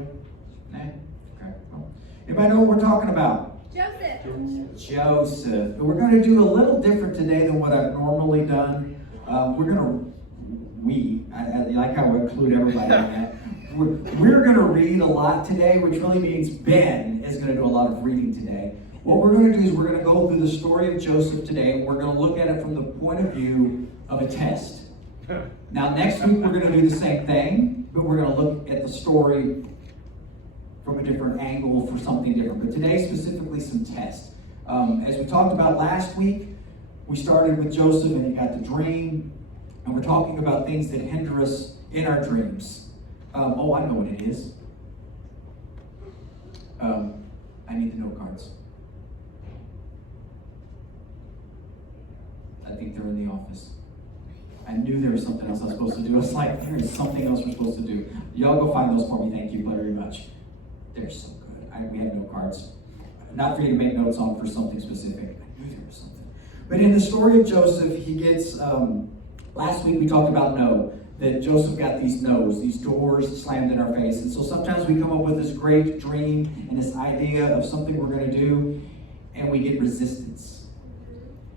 Julie? Nah? Okay. Well, anybody know what we're talking about? Joseph. We're going to do a little different today than what I've normally done. I like how I include everybody in that. We're going to read a lot today, which really means Ben is going to do a lot of reading today. What we're going to do is we're going to go through the story of Joseph today, and we're going to look at it from the point of view of a test. Now, next week we're going to do the same thing, but we're going to look at the story from a different angle for something different. But today, specifically, some tests. As we talked about last week, we started with Joseph and he got the dream, and we're talking about things that hinder us in our dreams. I know what it is. I need the note cards. I think they're in the office. I knew there was something else I was supposed to do. I was like, there is something else we're supposed to do. Y'all go find those for me. Thank you very much. They're so good. We have note cards. Not for you to make notes on for something specific. I knew there was something. But in the story of Joseph, he gets, last week we talked about no. That Joseph got these no's, these doors slammed in our face. And so sometimes we come up with this great dream and this idea of something we're going to do, and we get resistance.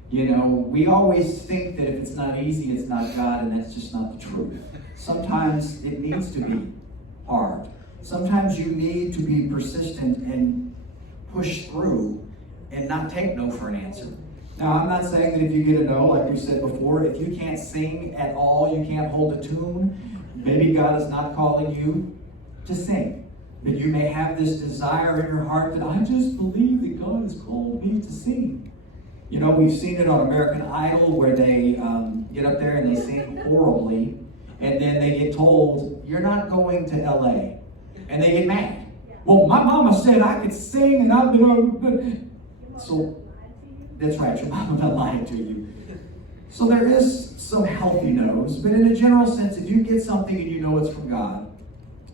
You know, we always think that if it's not easy, it's not God, and that's just not the truth. Sometimes it needs to be hard. Sometimes you need to be persistent and push through and not take no for an answer. Now, I'm not saying that if you get a no, like we said before, if you can't sing at all, you can't hold a tune, maybe God is not calling you to sing. That you may have this desire in your heart that I just believe that God has called me to sing. You know, we've seen it on American Idol where they get up there and they sing horribly, and then they get told, you're not going to LA. And they get mad. Well, my mama said I could sing, and I've been... So, that's right, your mama not lying to you. So there is some healthy no's, but in a general sense, if you get something and you know it's from God,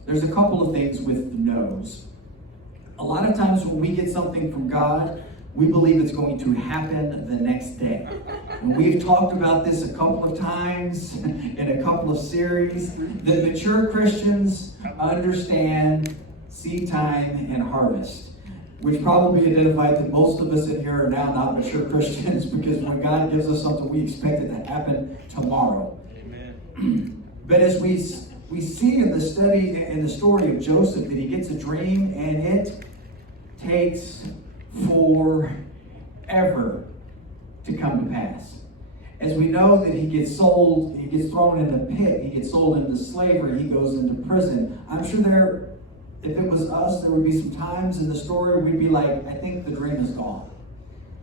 there's a couple of things with the no's. A lot of times when we get something from God, we believe it's going to happen the next day. And we've talked about this a couple of times in a couple of series, that mature Christians understand seed time and harvest, which probably identified that most of us in here are now not mature Christians, because when God gives us something, we expect it to happen tomorrow. Amen. But as we see in the study, in the story of Joseph, that he gets a dream and it takes forever to come to pass. As we know that he gets sold, he gets thrown in the pit, he gets sold into slavery, he goes into prison. I'm sure if it was us, there would be some times in the story we'd be like, I think the dream is gone.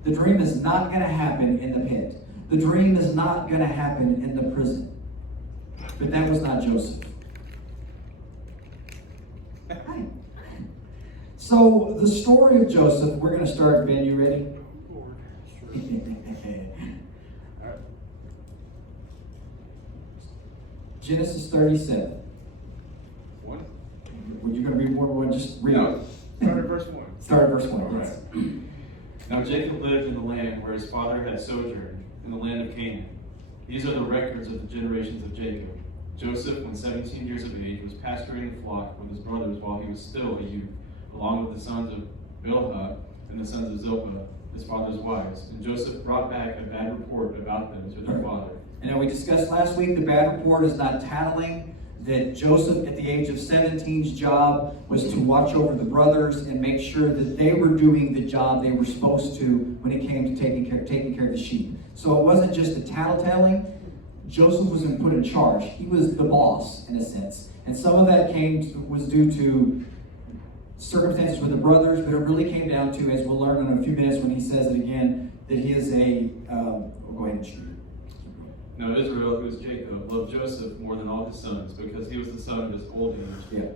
The dream is not going to happen in the pit. The dream is not going to happen in the prison. But that was not Joseph. So the story of Joseph, we're going to start. Ben, you ready? Genesis 37. One? Were you going to read more than one? Just read it. Start at verse 1. Start at verse 1, yes. Now Jacob lived in the land where his father had sojourned, in the land of Canaan. These are the records of the generations of Jacob. Joseph, when 17 years of age, was pasturing the flock with his brothers while he was still a youth, along with the sons of Bilhah and the sons of Zilpah, his father's wives. And Joseph brought back a bad report about them to their father. And then we discussed last week, the bad report is not tattling, that Joseph, at the age of 17's job was to watch over the brothers and make sure that they were doing the job they were supposed to when it came to taking care of the sheep. So it wasn't just a tattletelling. Joseph was put in charge. He was the boss, in a sense. And some of that was due to circumstances with the brothers, but it really came down to, as we'll learn in a few minutes when he says it again, that he is go ahead and shoot. Now Israel, who was Jacob, loved Joseph more than all his sons, because he was the son of his old age. Yeah.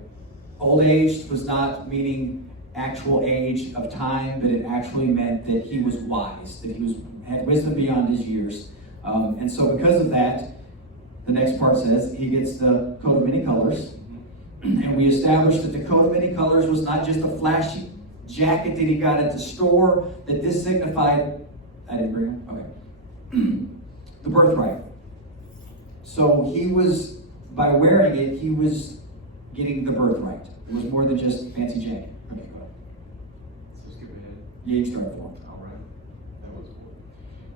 Old age was not meaning actual age of time, but it actually meant that he was wise, that he had wisdom beyond his years. And so because of that, the next part says he gets the coat of many colors. And we established that the coat of many colors was not just a flashy jacket that he got at the store, that this signified, I didn't bring him? Okay. The birthright. So he was, by wearing it, he was getting the birthright. It was more than just fancy jacket. Okay, go ahead. So skip ahead. Yeah, you start for him. All right. That was cool.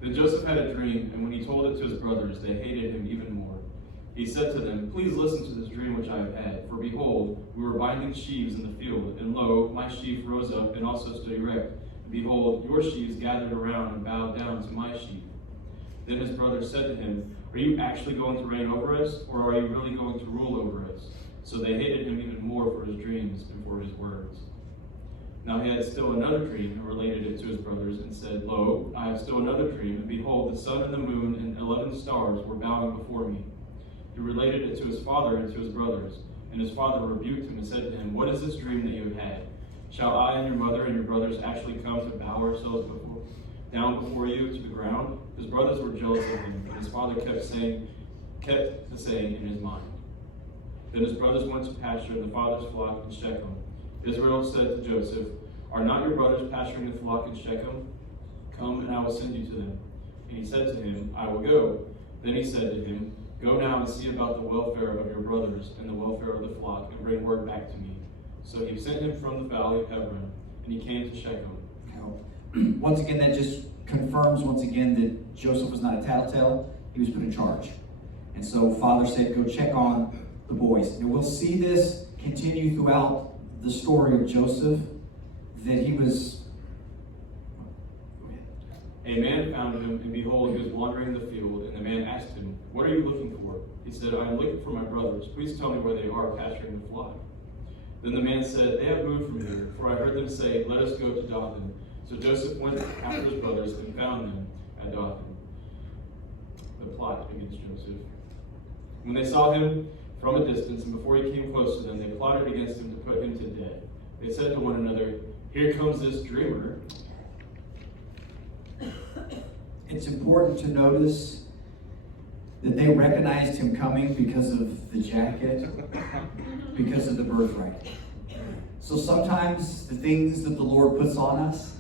Then Joseph had a dream, and when he told it to his brothers, they hated him even more. He said to them, "Please listen to this dream which I have had. For behold, we were binding sheaves in the field, and lo, my sheaf rose up and also stood erect. And behold, your sheaves gathered around and bowed down to my sheaf." Then his brothers said to him, "Are you actually going to reign over us, or are you really going to rule over us?" So they hated him even more for his dreams and for his words. Now he had still another dream, and related it to his brothers, and said, "Lo, I have still another dream, and behold, the sun and the moon and 11 stars were bowing before me." He related it to his father and to his brothers, and his father rebuked him and said to him, "What is this dream that you have had? Shall I and your mother and your brothers actually come to bow ourselves down before you to the ground?" His brothers were jealous of him, but his father kept the saying in his mind. Then his brothers went to pasture the father's flock in Shechem. Israel said to Joseph, "Are not your brothers pasturing the flock in Shechem? Come, and I will send you to them." And he said to him, "I will go." Then he said to him, "Go now and see about the welfare of your brothers and the welfare of the flock, and bring word back to me." So he sent him from the valley of Hebron, and he came to Shechem. Once again, that just confirms that Joseph was not a tattletale. He was put in charge. And so Father said, "Go check on the boys." And we'll see this continue throughout the story of Joseph, that he was... Go ahead. A man found him, and behold, he was wandering in the field, and the man asked him, "What are you looking for?" He said, "I am looking for my brothers. Please tell me where they are pasturing the flock." Then the man said, "They have moved from here, for I heard them say, 'Let us go to Dothan.'" So Joseph went after his brothers and found them at Dothan. The plot against Joseph. When they saw him from a distance, and before he came close to them, they plotted against him to put him to death. They said to one another, "Here comes this dreamer." It's important to notice that they recognized him coming because of the jacket, because of the birthright. So sometimes the things that the Lord puts on us,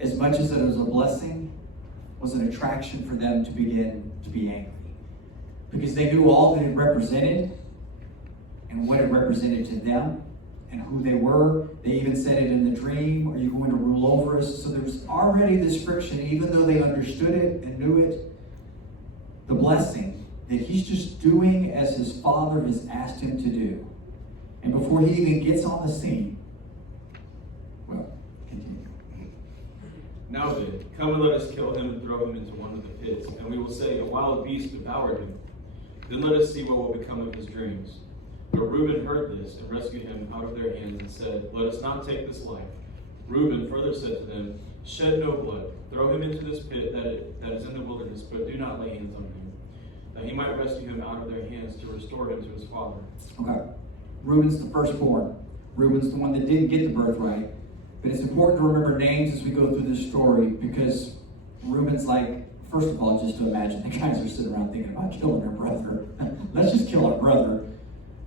as much as it was a blessing, was an attraction for them to begin to be angry. Because they knew all that it represented and what it represented to them and who they were. They even said it in the dream, "Are you going to rule over us?" So there was already this friction, even though they understood it and knew it, the blessing that he's just doing as his father has asked him to do. And before he even gets on the scene, well, continue. "Now then, come and let us kill him and throw him into one of the pits, and we will say, 'A wild beast devoured him.' Then let us see what will become of his dreams." But Reuben heard this and rescued him out of their hands and said, "Let us not take this life." Reuben further said to them, "Shed no blood. Throw him into this pit that is in the wilderness, but do not lay hands on him, that he might rescue him out of their hands to restore him to his father." Okay. Reuben's the firstborn. Reuben's the one that didn't get the birthright. But it's important to remember names as we go through this story, because Reuben's like, first of all, just to imagine the guys are sitting around thinking about killing their brother. Let's just kill our brother.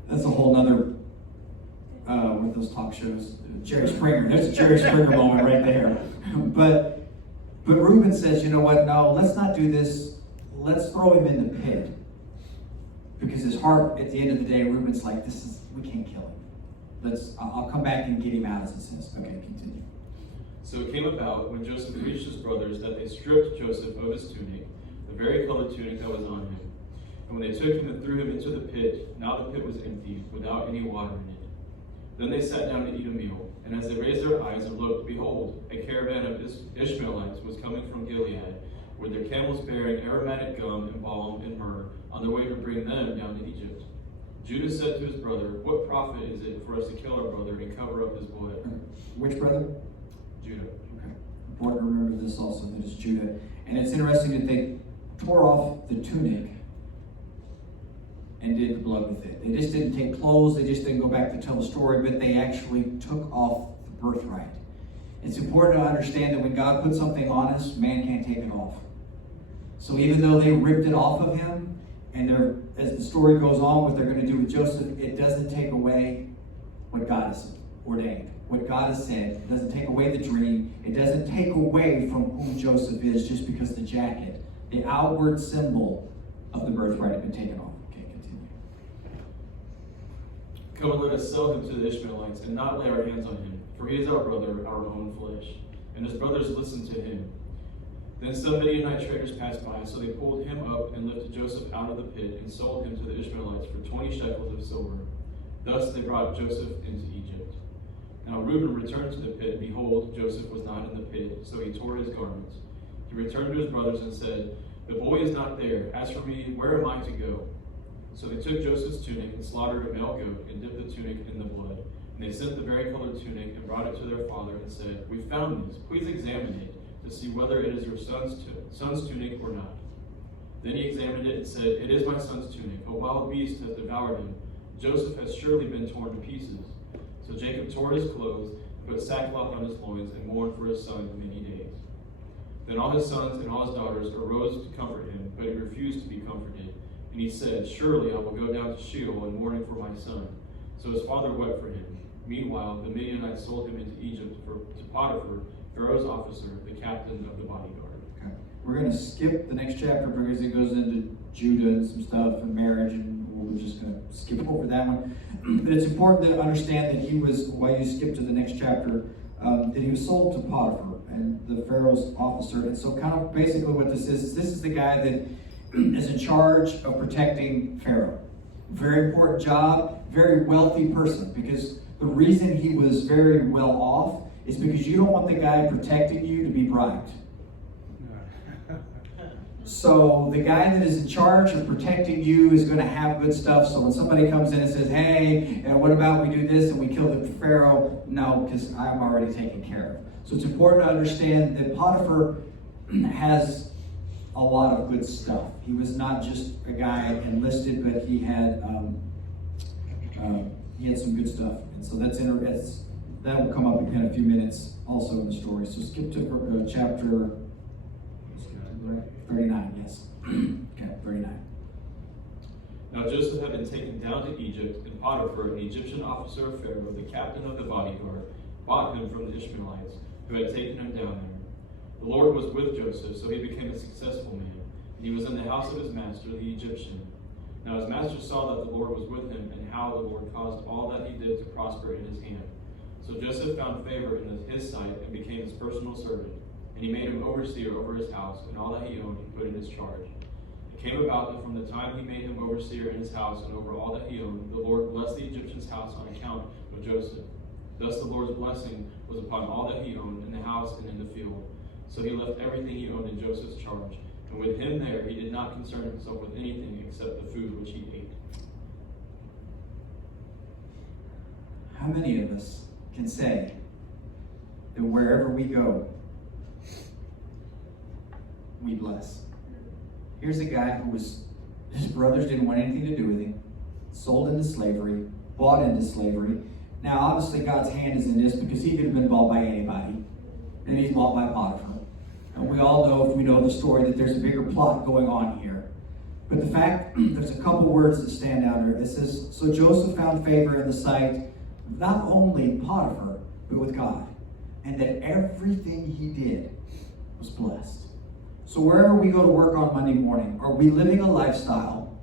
That's a whole nother, with those talk shows, Jerry Springer. There's a Jerry Springer moment right there. But Reuben says, "You know what? No, let's not do this. Let's throw him in the pit." Because his heart, at the end of the day, Reuben's like, we can't kill him. I'll come back and get him out, as it says. Okay, continue. So it came about, when Joseph reached his brothers, that they stripped Joseph of his tunic, the very colored tunic that was on him. And when they took him and threw him into the pit, now the pit was empty, without any water in it. Then they sat down to eat a meal, and as they raised their eyes and looked, behold, a caravan of Ishmaelites was coming from Gilead, with their camels bearing aromatic gum and balm and myrrh, on their way to bring them down to Egypt. Judah said to his brother, "What profit is it for us to kill our brother and cover up his blood?" Which brother? Judah. Okay. Important to remember this also, that it's Judah. And it's interesting that they tore off the tunic and did the blood with it. They just didn't take clothes, they just didn't go back to tell the story, but they actually took off the birthright. It's important to understand that when God puts something on us, man can't take it off. So even though they ripped it off of him, and as the story goes on, what they're going to do with Joseph, it doesn't take away what God has ordained, what God has said. It doesn't take away the dream. It doesn't take away from who Joseph is just because the jacket, the outward symbol of the birthright, had been taken off. Okay, continue. Come and let us sell him to the Ishmaelites, and not lay our hands on him, for he is our brother, our own flesh. And his brothers listened to him. Then some Midianite traders passed by, so they pulled him up and lifted Joseph out of the pit and sold him to the Ishmaelites for 20 shekels of silver. Thus they brought Joseph into Egypt. Now Reuben returned to the pit, and behold, Joseph was not in the pit, so he tore his garments. He returned to his brothers and said, "The boy is not there. As for me, where am I to go?" So they took Joseph's tunic and slaughtered a male goat and dipped the tunic in the blood. And they sent the varicolored tunic and brought it to their father and said, "We found this. Please examine it to see whether it is your son's tunic or not." Then he examined it and said, "It is my son's tunic. A wild beast has devoured him. Joseph has surely been torn to pieces." So Jacob tore his clothes, put sackcloth on his loins, and mourned for his son many days. Then all his sons and all his daughters arose to comfort him, but he refused to be comforted. And he said, "Surely I will go down to Sheol in mourning for my son." So his father wept for him. Meanwhile, the Midianites sold him into Egypt to Potiphar, Pharaoh's officer, the captain of the bodyguard. Okay. We're going to skip the next chapter because it goes into Judah and some stuff and marriage, and we're just going to skip over that one. But it's important to understand that he was, while you skip to the next chapter, that he was sold to Potiphar and the Pharaoh's officer. And so kind of basically what this is the guy that is in charge of protecting Pharaoh. Very important job, very wealthy person, because the reason he was very well off is because you don't want the guy protecting you to be bribed. So the guy that is in charge of protecting you is going to have good stuff. So when somebody comes in and says, "Hey, what about we do this and we kill the Pharaoh?" No, because I'm already taken care of. So it's important to understand that Potiphar has a lot of good stuff. He was not just a guy enlisted, but he had some good stuff. And so that will come up in a few minutes also in the story. So skip to chapter 39, yes. Okay, 39. Now Joseph had been taken down to Egypt, and Potiphar, an Egyptian officer of Pharaoh, the captain of the bodyguard, bought him from the Ishmaelites, who had taken him down there. The Lord was with Joseph, so he became a successful man, and he was in the house of his master, the Egyptian. Now his master saw that the Lord was with him, and how the Lord caused all that he did to prosper in his hand. So Joseph found favor in his sight and became his personal servant. And he made him overseer over his house, and all that he owned he put in his charge. It came about that from the time he made him overseer in his house and over all that he owned, the Lord blessed the Egyptian's house on account of Joseph. Thus the Lord's blessing was upon all that he owned in the house and in the field. So he left everything he owned in Joseph's charge. And with him there he did not concern himself with anything except the food which he ate. How many of us can say that wherever we go, we bless? Here's a guy who his brothers didn't want anything to do with him, sold into slavery, bought into slavery. Now, obviously, God's hand is in this because he could have been bought by anybody, and he's bought by Potiphar. And we all know, if we know the story, that there's a bigger plot going on here. But the fact, there's a couple words that stand out here. It says, so Joseph found favor in the sight of not only Potiphar, but with God, and that everything he did was blessed. So wherever we go to work on Monday morning, are we living a lifestyle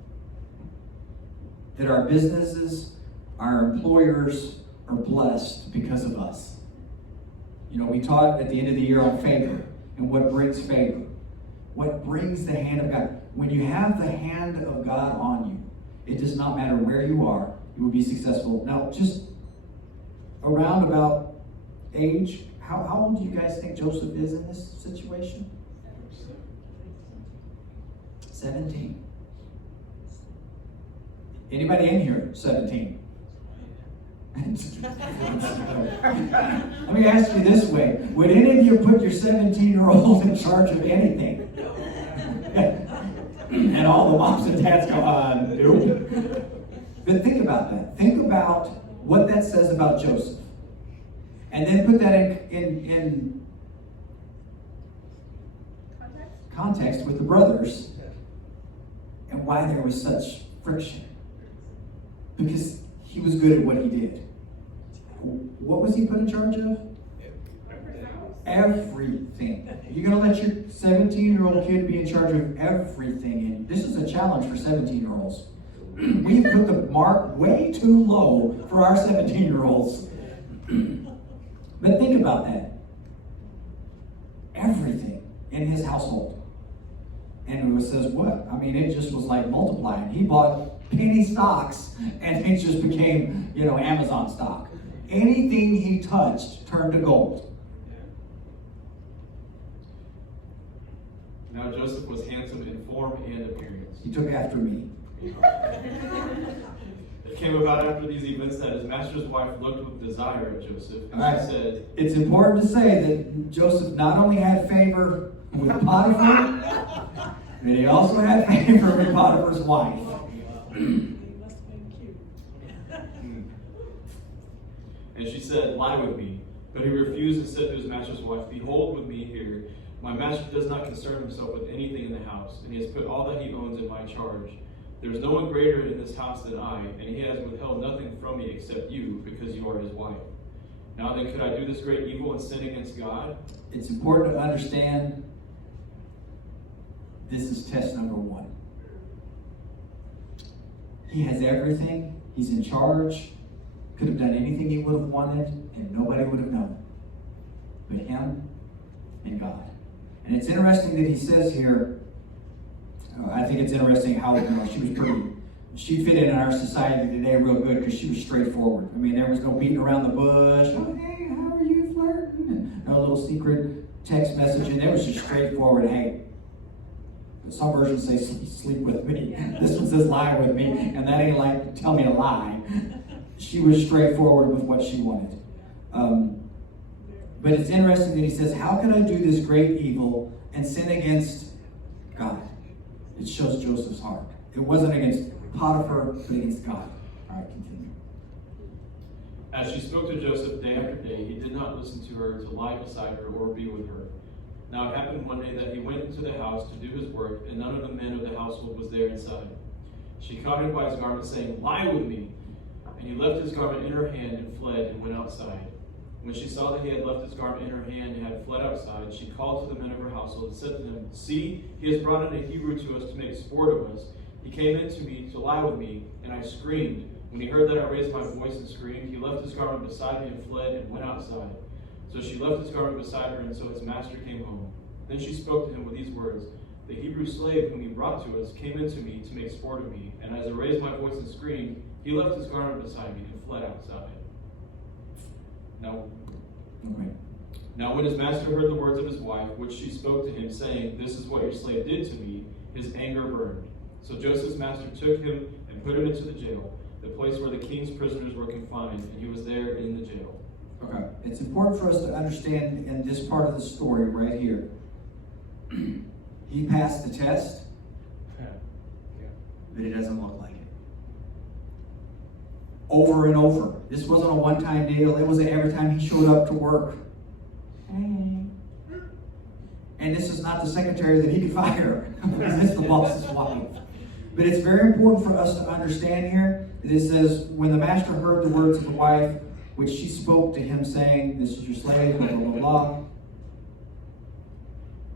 that our businesses, our employers are blessed because of us? You know, we taught at the end of the year on favor and what brings favor. What brings the hand of God. When you have the hand of God on you, it does not matter where you are, you will be successful. Now, just around about age, how old do you guys think Joseph is in this situation? 17. Anybody in here 17? Let me ask you this way. Would any of you put your 17-year-old in charge of anything? And all the moms and dads go, nope. But think about that. Think about what that says about Joseph. And then put that in context with the brothers and why there was such friction. Because he was good at what he did. What was he put in charge of? Everything. You're going to let your 17-year-old kid be in charge of everything. And this is a challenge for 17-year-olds. We've put the mark way too low for our 17-year-olds. But think about that. Everything in his household. And it says what? I mean, it just was like multiplying. He bought penny stocks and it just became, Amazon stock. Anything he touched turned to gold. Now Joseph was handsome in form and appearance. He took after me. It came about after these events that his master's wife looked with desire at Joseph, and she said, it's important to say that Joseph not only had favor with Potiphar, but he also had favor with Potiphar's wife. And she said, lie with me. But he refused and said to his master's wife, behold with me here. My master does not concern himself with anything in the house, and he has put all that he owns in my charge. There is no one greater in this house than I, and he has withheld nothing from me except you, because you are his wife. Now then, could I do this great evil and sin against God? It's important to understand this is test number 1. He has everything. He's in charge. Could have done anything he would have wanted, and nobody would have known. But him and God. And it's interesting that he says here, I think it's interesting how she fit in our society today real good because she was straightforward. I mean, there was no beating around the bush. Oh, hey, how are you flirting? And no little secret text messaging. There was just straightforward, hey. Some versions say sleep with me. This one says lie with me. And that ain't like tell me a lie. She was straightforward with what she wanted. But it's interesting that he says, how can I do this great evil and sin against God? It shows Joseph's heart. It wasn't against Potiphar, but against God. All right, continue. As she spoke to Joseph day after day, he did not listen to her to lie beside her or be with her. Now it happened one day that he went into the house to do his work, and none of the men of the household was there inside. She caught him by his garment, saying, lie with me. And he left his garment in her hand and fled and went outside. When she saw that he had left his garment in her hand and had fled outside, she called to the men of her household and said to them, see, he has brought in a Hebrew to us to make sport of us. He came in to me to lie with me, and I screamed. When he heard that I raised my voice and screamed, he left his garment beside me and fled and went outside. So she left his garment beside her, and so his master came home. Then she spoke to him with these words, the Hebrew slave whom he brought to us came in to me to make sport of me, and as I raised my voice and screamed, he left his garment beside me and fled outside. Now when his master heard the words of his wife, which she spoke to him, saying, this is what your slave did to me, his anger burned. So Joseph's master took him and put him into the jail, the place where the king's prisoners were confined, and he was there in the jail. Okay. It's important for us to understand in this part of the story right here. He passed the test, but it doesn't look like it. Over and over. This wasn't a one-time deal. It was every time he showed up to work. Hey. And this is not the secretary that he could fire. This is the boss's wife. But it's very important for us to understand here that it says, when the master heard the words of the wife, which she spoke to him, saying, this is your slave, blah, blah, blah, blah.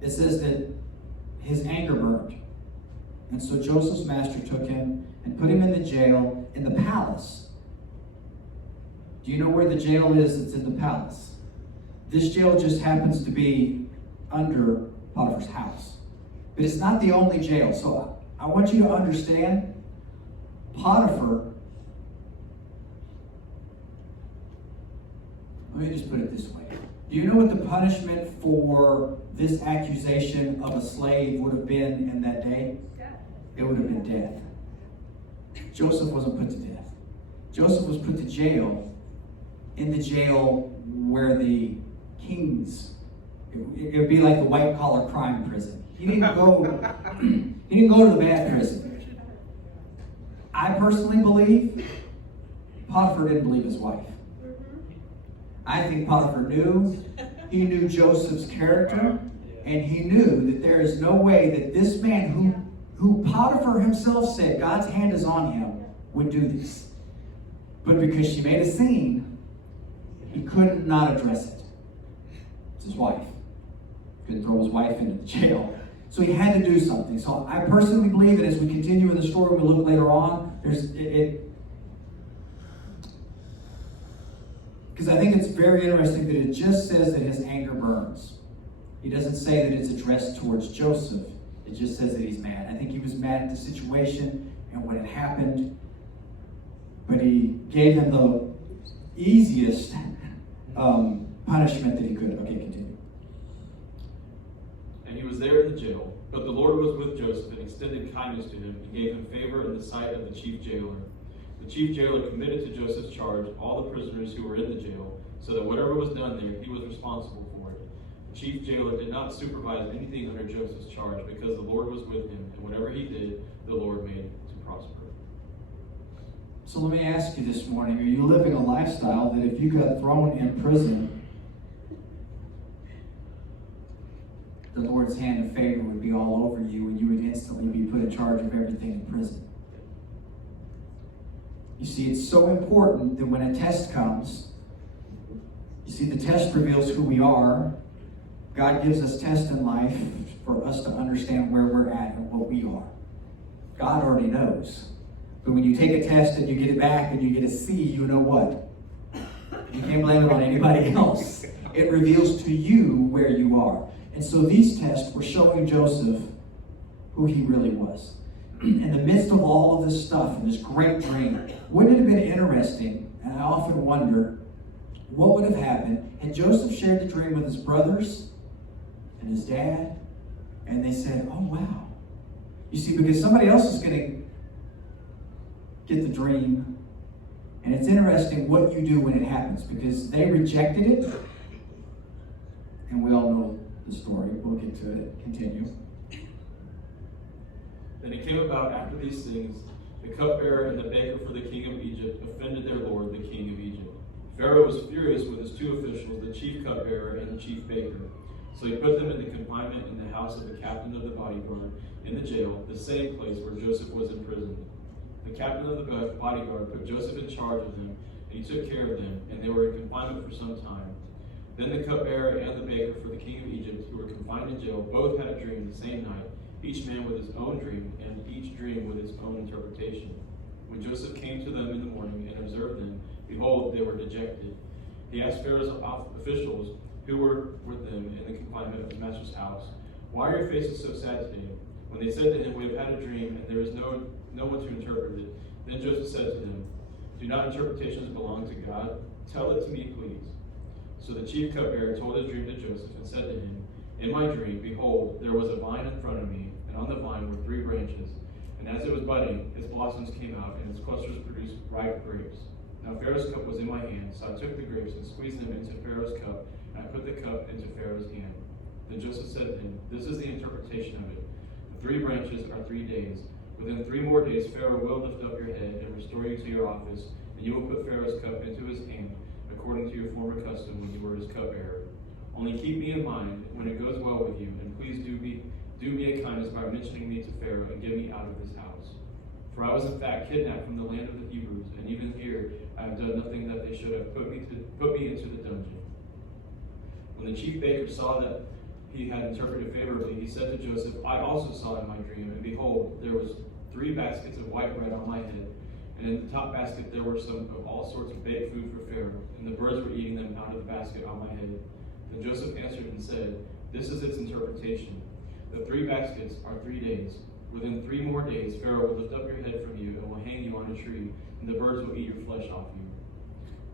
It says that his anger burned. And so Joseph's master took him and put him in the jail in the palace. Do you know where the jail is? It's in the palace. This jail just happens to be under Potiphar's house. But it's not the only jail. So I want you to understand, Potiphar, let me just put it this way. Do you know what the punishment for this accusation of a slave would have been in that day? It would have been death. Joseph wasn't put to death. Joseph was put to jail, in the jail where the kings, it would be like the white-collar crime prison. He didn't go to the bad prison. I personally believe Potiphar didn't believe his wife. I think Potiphar knew. He knew Joseph's character, and he knew that there is no way that this man who Potiphar himself said God's hand is on him would do this. But because she made a scene, he couldn't not address it. It's his wife. Couldn't throw his wife into the jail. So he had to do something. So I personally believe that as we continue in the story, we look later on, because I think it's very interesting that it just says that his anger burns. He doesn't say that it's addressed towards Joseph. It just says that he's mad. I think he was mad at the situation and what had happened, but he gave him the easiest punishment that he could. Okay, continue. And he was there in the jail, but the Lord was with Joseph and extended kindness to him and gave him favor in the sight of the chief jailer. The chief jailer committed to Joseph's charge all the prisoners who were in the jail, so that whatever was done there, he was responsible for it. The chief jailer did not supervise anything under Joseph's charge, because the Lord was with him, and whatever he did, the Lord made to prosper. So let me ask you this morning, are you living a lifestyle that if you got thrown in prison, the Lord's hand of favor would be all over you and you would instantly be put in charge of everything in prison? You see, it's so important that when a test comes, you see, the test reveals who we are. God gives us tests in life for us to understand where we're at and what we are. God already knows. But when you take a test and you get it back and you get a C, you know what? You can't blame it on anybody else. It reveals to you where you are. And so these tests were showing Joseph who he really was. In the midst of all of this stuff and this great dream, wouldn't it have been interesting, and I often wonder, what would have happened had Joseph shared the dream with his brothers and his dad, and they said, oh wow. You see, because somebody else is going to get the dream, and it's interesting what you do when it happens, because they rejected it, and we all know the story. We'll get to it. Continue. Then it came about after these things, the cupbearer and the baker for the king of Egypt offended their lord, the king of Egypt. Pharaoh was furious with his two officials, the chief cupbearer and the chief baker. So he put them into confinement in the house of the captain of the bodyguard in the jail, the same place where Joseph was imprisoned. The captain of the bodyguard put Joseph in charge of them, and he took care of them, and they were in confinement for some time. Then the cupbearer and the baker for the king of Egypt, who were confined in jail, both had a dream the same night, each man with his own dream, and each dream with his own interpretation. When Joseph came to them in the morning and observed them, behold, they were dejected. He asked Pharaoh's officials who were with them in the confinement of his master's house, why are your faces so sad today? When they said to him, we have had a dream, and there is no one to interpret it. Then Joseph said to them, do not interpretations belong to God? Tell it to me, please. So the chief cupbearer told his dream to Joseph and said to him, in my dream, behold, there was a vine in front of me, and on the vine were 3 branches. And as it was budding, its blossoms came out, and its clusters produced ripe grapes. Now Pharaoh's cup was in my hand, so I took the grapes and squeezed them into Pharaoh's cup, and I put the cup into Pharaoh's hand. Then Joseph said to him, this is the interpretation of it. The 3 branches are 3 days. Within 3 more days, Pharaoh will lift up your head and restore you to your office, and you will put Pharaoh's cup into his hand, according to your former custom when you were his cupbearer. Only keep me in mind when it goes well with you, and please do me a kindness by mentioning me to Pharaoh and get me out of this house. For I was in fact kidnapped from the land of the Hebrews, and even here I have done nothing that they should have put me into the dungeon. When the chief baker saw that he had interpreted favorably, he said to Joseph, I also saw in my dream, and behold, there was 3 baskets of white bread on my head, and in the top basket there were some of all sorts of baked food for Pharaoh, and the birds were eating them out of the basket on my head. Then Joseph answered and said, this is its interpretation. The 3 baskets are 3 days. Within 3 more days, Pharaoh will lift up your head from you and will hang you on a tree, and the birds will eat your flesh off you.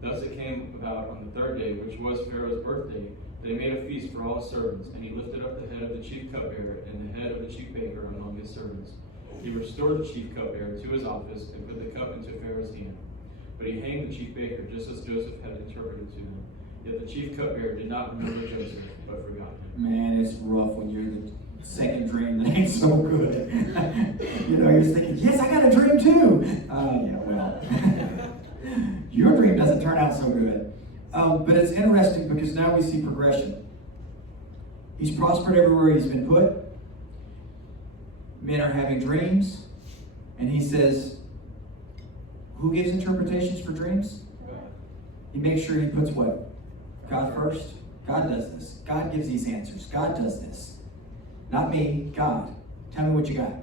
Thus it came about on the 3rd day, which was Pharaoh's birthday, that he made a feast for all his servants, and he lifted up the head of the chief cupbearer and the head of the chief baker among his servants. He restored the chief cupbearer to his office and put the cup into Pharaoh's hand. But he hanged the chief baker just as Joseph had interpreted to him. Yet the chief cupbearer did not remember Joseph, but forgot him. Man, it's rough when you're the second dream that ain't so good. You know, you're thinking, yes, I got a dream too. Yeah, well, your dream doesn't turn out so good. But it's interesting because now we see progression. He's prospered everywhere he's been put. Men are having dreams. And he says, who gives interpretations for dreams? He makes sure he puts what? God first. God does this. God gives these answers. God does this. Not me, God. Tell me what you got.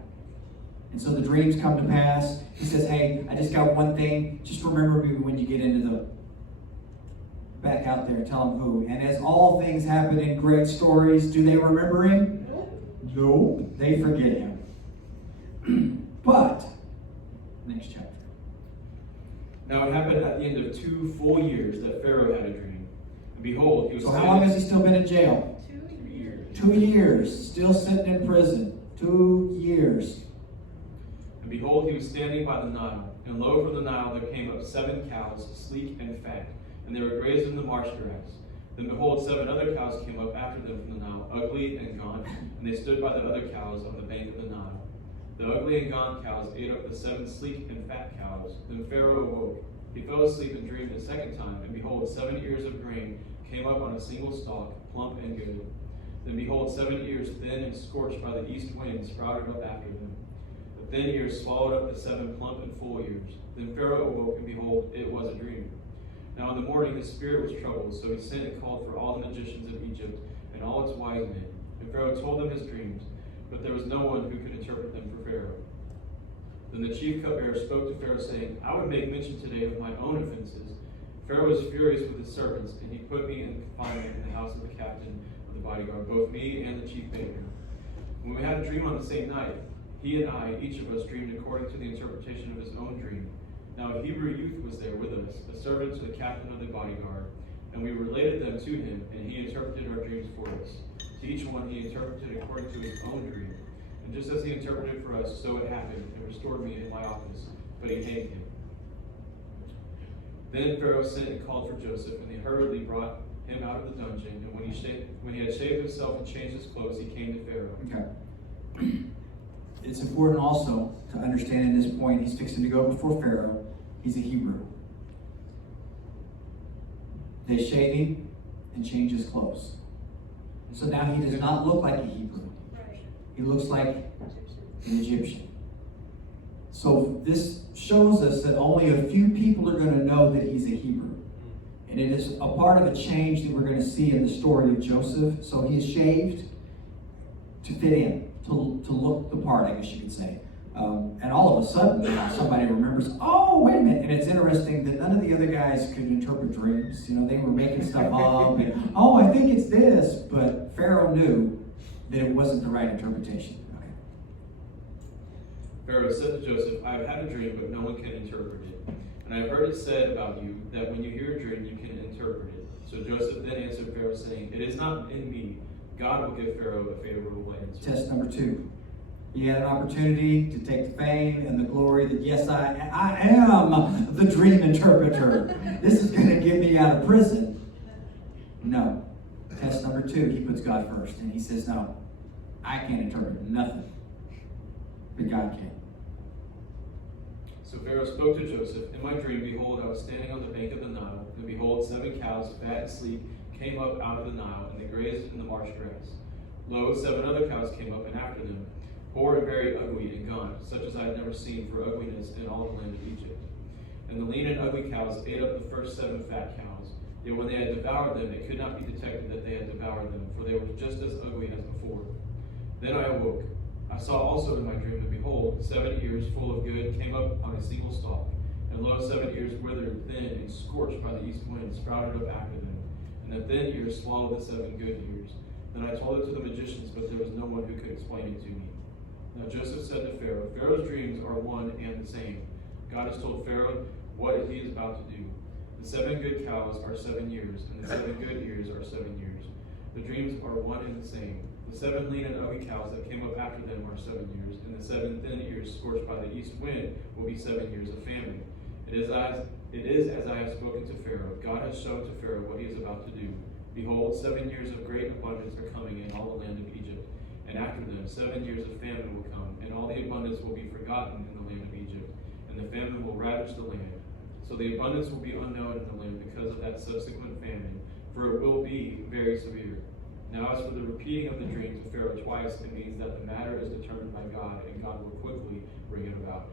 And so the dreams come to pass. He says, hey, I just got one thing. Just remember me when you get into the back out there. Tell them who. And as all things happen in great stories, do they remember him? No. They forget him. But, next chapter. Now it happened at the end of 2 full years that Pharaoh had a dream. And behold, he was So how long has he still been in jail? 2 years. 2 years. Still sitting in prison. 2 years. And behold, he was standing by the Nile. And lo, from the Nile there came up 7 cows, sleek and fat, and they were grazed in the marsh grass. Then behold, 7 other cows came up after them from the Nile, ugly and gaunt, and they stood by the other cows on the bank of the Nile. The ugly and gaunt cows ate up the 7 sleek and fat cows. Then Pharaoh awoke. He fell asleep and dreamed a second time, and behold, 7 ears of grain came up on a single stalk, plump and good. Then behold, 7 ears thin and scorched by the east wind sprouted up after them. The thin ears swallowed up the 7 plump and full ears. Then Pharaoh awoke, and behold, it was a dream. Now in the morning his spirit was troubled, so he sent and called for all the magicians of Egypt and all its wise men. And Pharaoh told them his dreams, but there was no one who could interpret them for Pharaoh. Then the chief cupbearer spoke to Pharaoh, saying, I would make mention today of my own offenses. Pharaoh was furious with his servants, and he put me in confinement in the house of the captain of the bodyguard, both me and the chief baker. When we had a dream on the same night, he and I, each of us, dreamed according to the interpretation of his own dream. Now a Hebrew youth was there with us, a servant to the captain of the bodyguard, and we related them to him, and he interpreted our dreams for us. To each one he interpreted according to his own dream. And just as he interpreted for us, so it happened, and restored me in my office, but he hanged him. Then Pharaoh sent and called for Joseph, and they hurriedly brought him out of the dungeon. And when he had shaved himself and changed his clothes, he came to Pharaoh. Okay. It's important also to understand in this point, he's fixing to go before Pharaoh. He's a Hebrew. They shave him and change his clothes. And so now he does not look like a Hebrew. He looks like an Egyptian. So this shows us that only a few people are going to know that he's a Hebrew. And it is a part of a change that we're going to see in the story of Joseph. So he is shaved to fit in, to look the part, I guess you could say. And all of a sudden, somebody remembers, oh, wait a minute. And it's interesting that none of the other guys could interpret dreams. You know, they were making stuff up. And, oh, I think it's this. But Pharaoh knew that it wasn't the right interpretation. Okay. Pharaoh said to Joseph, I have had a dream, but no one can interpret it. And I have heard it said about you that when you hear a dream, you can interpret it. So Joseph then answered Pharaoh, saying, it is not in me. God will give Pharaoh a favorable answer. Test number 2. He had an opportunity to take the fame and the glory that, yes, I am the dream interpreter. This is going to get me out of prison. No. Test number 2, he puts God first. And he says, no, I can't interpret nothing. But God can. So Pharaoh spoke to Joseph, in my dream, behold, I was standing on the bank of the Nile, and behold, 7 cows, fat and sleek, came up out of the Nile, and they grazed in the marsh grass. Lo, 7 other cows came up, and after them, poor and very ugly and gaunt, such as I had never seen for ugliness in all the land of Egypt. And the lean and ugly cows ate up the first 7 fat cows. Yet when they had devoured them, it could not be detected that they had devoured them, for they were just as ugly as before. Then I awoke. I saw also in my dream, and behold, 7 ears full of good came up on a single stalk. And lo, 7 ears withered, thin, and scorched by the east wind, sprouted up after them. And the thin ears swallowed the 7 good ears. Then I told it to the magicians, but there was no one who could explain it to me. Now Joseph said to Pharaoh, Pharaoh's dreams are one and the same. God has told Pharaoh what he is about to do. The 7 good cows are 7 years, and the 7 good ears are 7 years. The dreams are one and the same. The 7 lean and ugly cows that came up after them are 7 years, and the 7 thin ears scorched by the east wind will be 7 years of famine. It is as I have spoken to Pharaoh. God has shown to Pharaoh what he is about to do. Behold, 7 years of great abundance are coming in all the land of Egypt. And after them, 7 years of famine will come, and all the abundance will be forgotten in the land of Egypt, and the famine will ravage the land. So the abundance will be unknown in the land because of that subsequent famine, for it will be very severe. Now as for the repeating of the dream to Pharaoh twice, it means that the matter is determined by God, and God will quickly bring it about.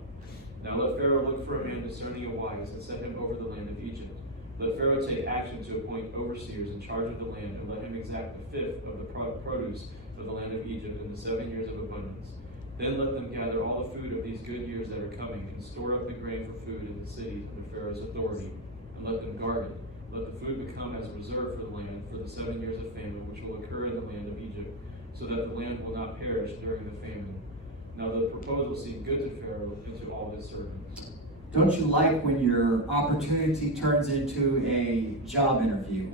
Now let Pharaoh look for a man discerning and wise, and set him over the land of Egypt. Let Pharaoh take action to appoint overseers in charge of the land, and let him exact the 5th of the produce of the land of Egypt in the 7 years of abundance. Then let them gather all the food of these good years that are coming, and store up the grain for food in the cities under Pharaoh's authority, and let them guard it. Let the food become as a reserve for the land for the 7 years of famine which will occur in the land of Egypt, so that the land will not perish during the famine. Now the proposal seemed good to Pharaoh and to all his servants. Don't you like when your opportunity turns into a job interview?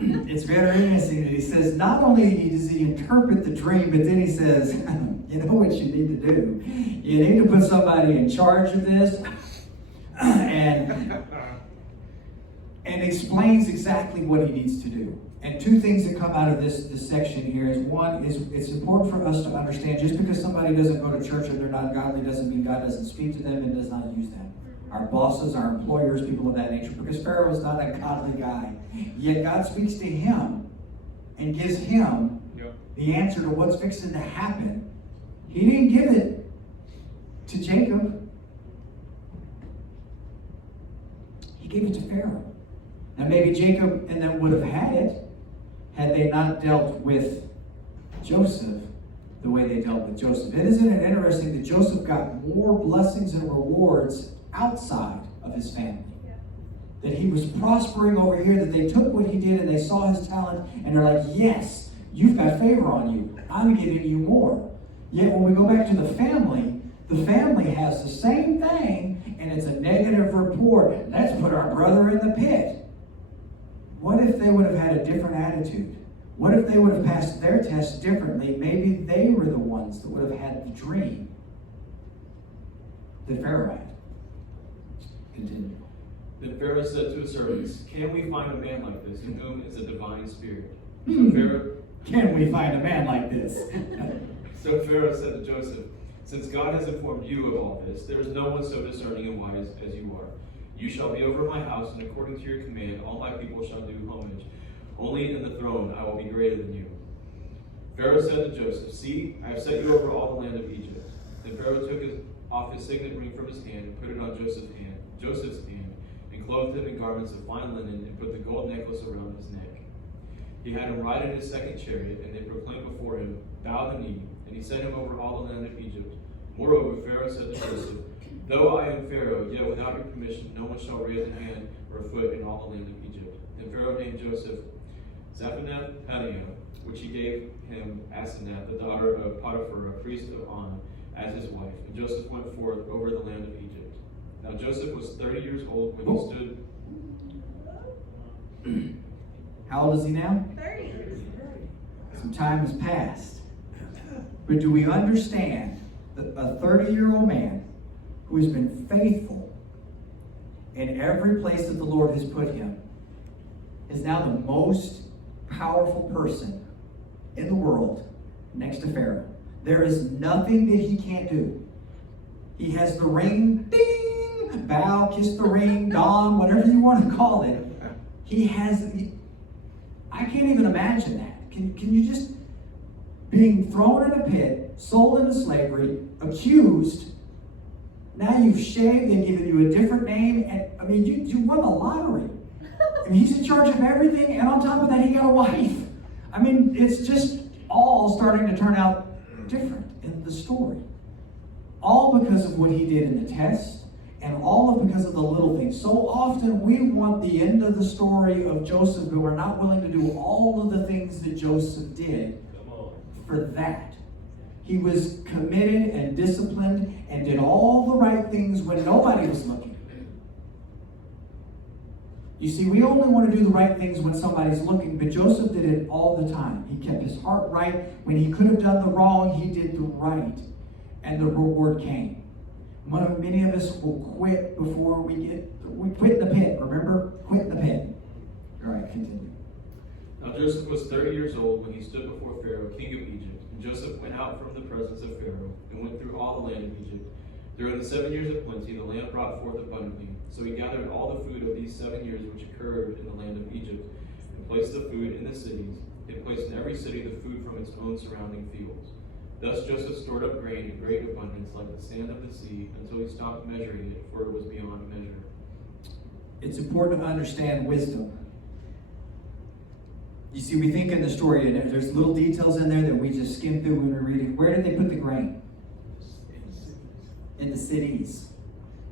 It's very interesting that he says not only does he interpret the dream, but then he says, you know what you need to do? You need to put somebody in charge of this and explains exactly what he needs to do. And two things that come out of this section here is, one, is it's important for us to understand just because somebody doesn't go to church or they're not godly doesn't mean God doesn't speak to them and does not use them. Our bosses, our employers, people of that nature, because Pharaoh is not a godly guy. Yet God speaks to him and gives him the answer to what's fixing to happen. He didn't give it to Jacob. He gave it to Pharaoh. Now maybe Jacob and them would have had it had they not dealt with Joseph the way they dealt with Joseph. And isn't it interesting that Joseph got more blessings and rewards outside of his family? Yeah. That he was prospering over here, that they took what he did and they saw his talent and they're like, yes, you've got favor on you. I'm giving you more. Yet when we go back to the family has the same thing and it's a negative report. Let's put our brother in the pit. What if they would have had a different attitude? What if they would have passed their test differently? Maybe they were the ones that would have had the dream that Pharaoh had. Continue. Then Pharaoh said to his servants, "Can we find a man like this in whom is a divine spirit?" So Pharaoh, can we find a man like this? So Pharaoh said to Joseph, "Since God has informed you of all this, there is no one so discerning and wise as you are. You shall be over my house, and according to your command, all my people shall do homage. Only in the throne I will be greater than you." Pharaoh said to Joseph, "See, I have set you over all the land of Egypt." Then Pharaoh took off his signet ring from his hand and put it on Joseph's hand, and clothed him in garments of fine linen, and put the gold necklace around his neck. He had him ride in his second chariot, and they proclaimed before him, "Bow the knee," and he set him over all the land of Egypt. Moreover, Pharaoh said to Joseph, "Though I am Pharaoh, yet without your permission no one shall raise a hand or a foot in all the land of Egypt." And Pharaoh named Joseph Zaphenath-Paneah, which he gave him Asenath, the daughter of Potiphar, a priest of On, as his wife. And Joseph went forth over the land of Egypt. Now Joseph was 30 years old when he stood. How old is he now? 30. Some time has passed. But do we understand that a 30-year-old man who has been faithful in every place that the Lord has put him is now the most powerful person in the world next to Pharaoh? There is nothing that he can't do. He has the ring, ding, bow, kiss the ring, dong, whatever you want to call it. He has, I can't even imagine that. Can you just, being thrown in a pit, sold into slavery, accused, now you've shaved, they've given you a different name, and I mean, you won the lottery. And he's in charge of everything, and on top of that, he got a wife. I mean, it's just all starting to turn out different in the story. All because of what he did in the test, and all because of the little things. So often we want the end of the story of Joseph, but we're not willing to do all of the things that Joseph did for that. He was committed and disciplined and did all the right things when nobody was looking. You see, we only want to do the right things when somebody's looking, but Joseph did it all the time. He kept his heart right. When he could have done the wrong, he did the right. And the reward came. Many of us will quit before we quit in the pit, remember? Quit in the pit. All right, continue. Now Joseph was 30 years old when he stood before Pharaoh, king of Egypt. And Joseph went out from the presence of Pharaoh and went through all the land of Egypt. During the 7 years of plenty, the land brought forth abundantly. So he gathered all the food of these 7 years which occurred in the land of Egypt, and placed the food in the cities, and placed in every city the food from its own surrounding fields. Thus Joseph stored up grain in great abundance like the sand of the sea, until he stopped measuring it, for it was beyond measure. It's important to understand wisdom. You see, we think in the story, and there's little details in there that we just skim through when we read it. Where did they put the grain? In the cities.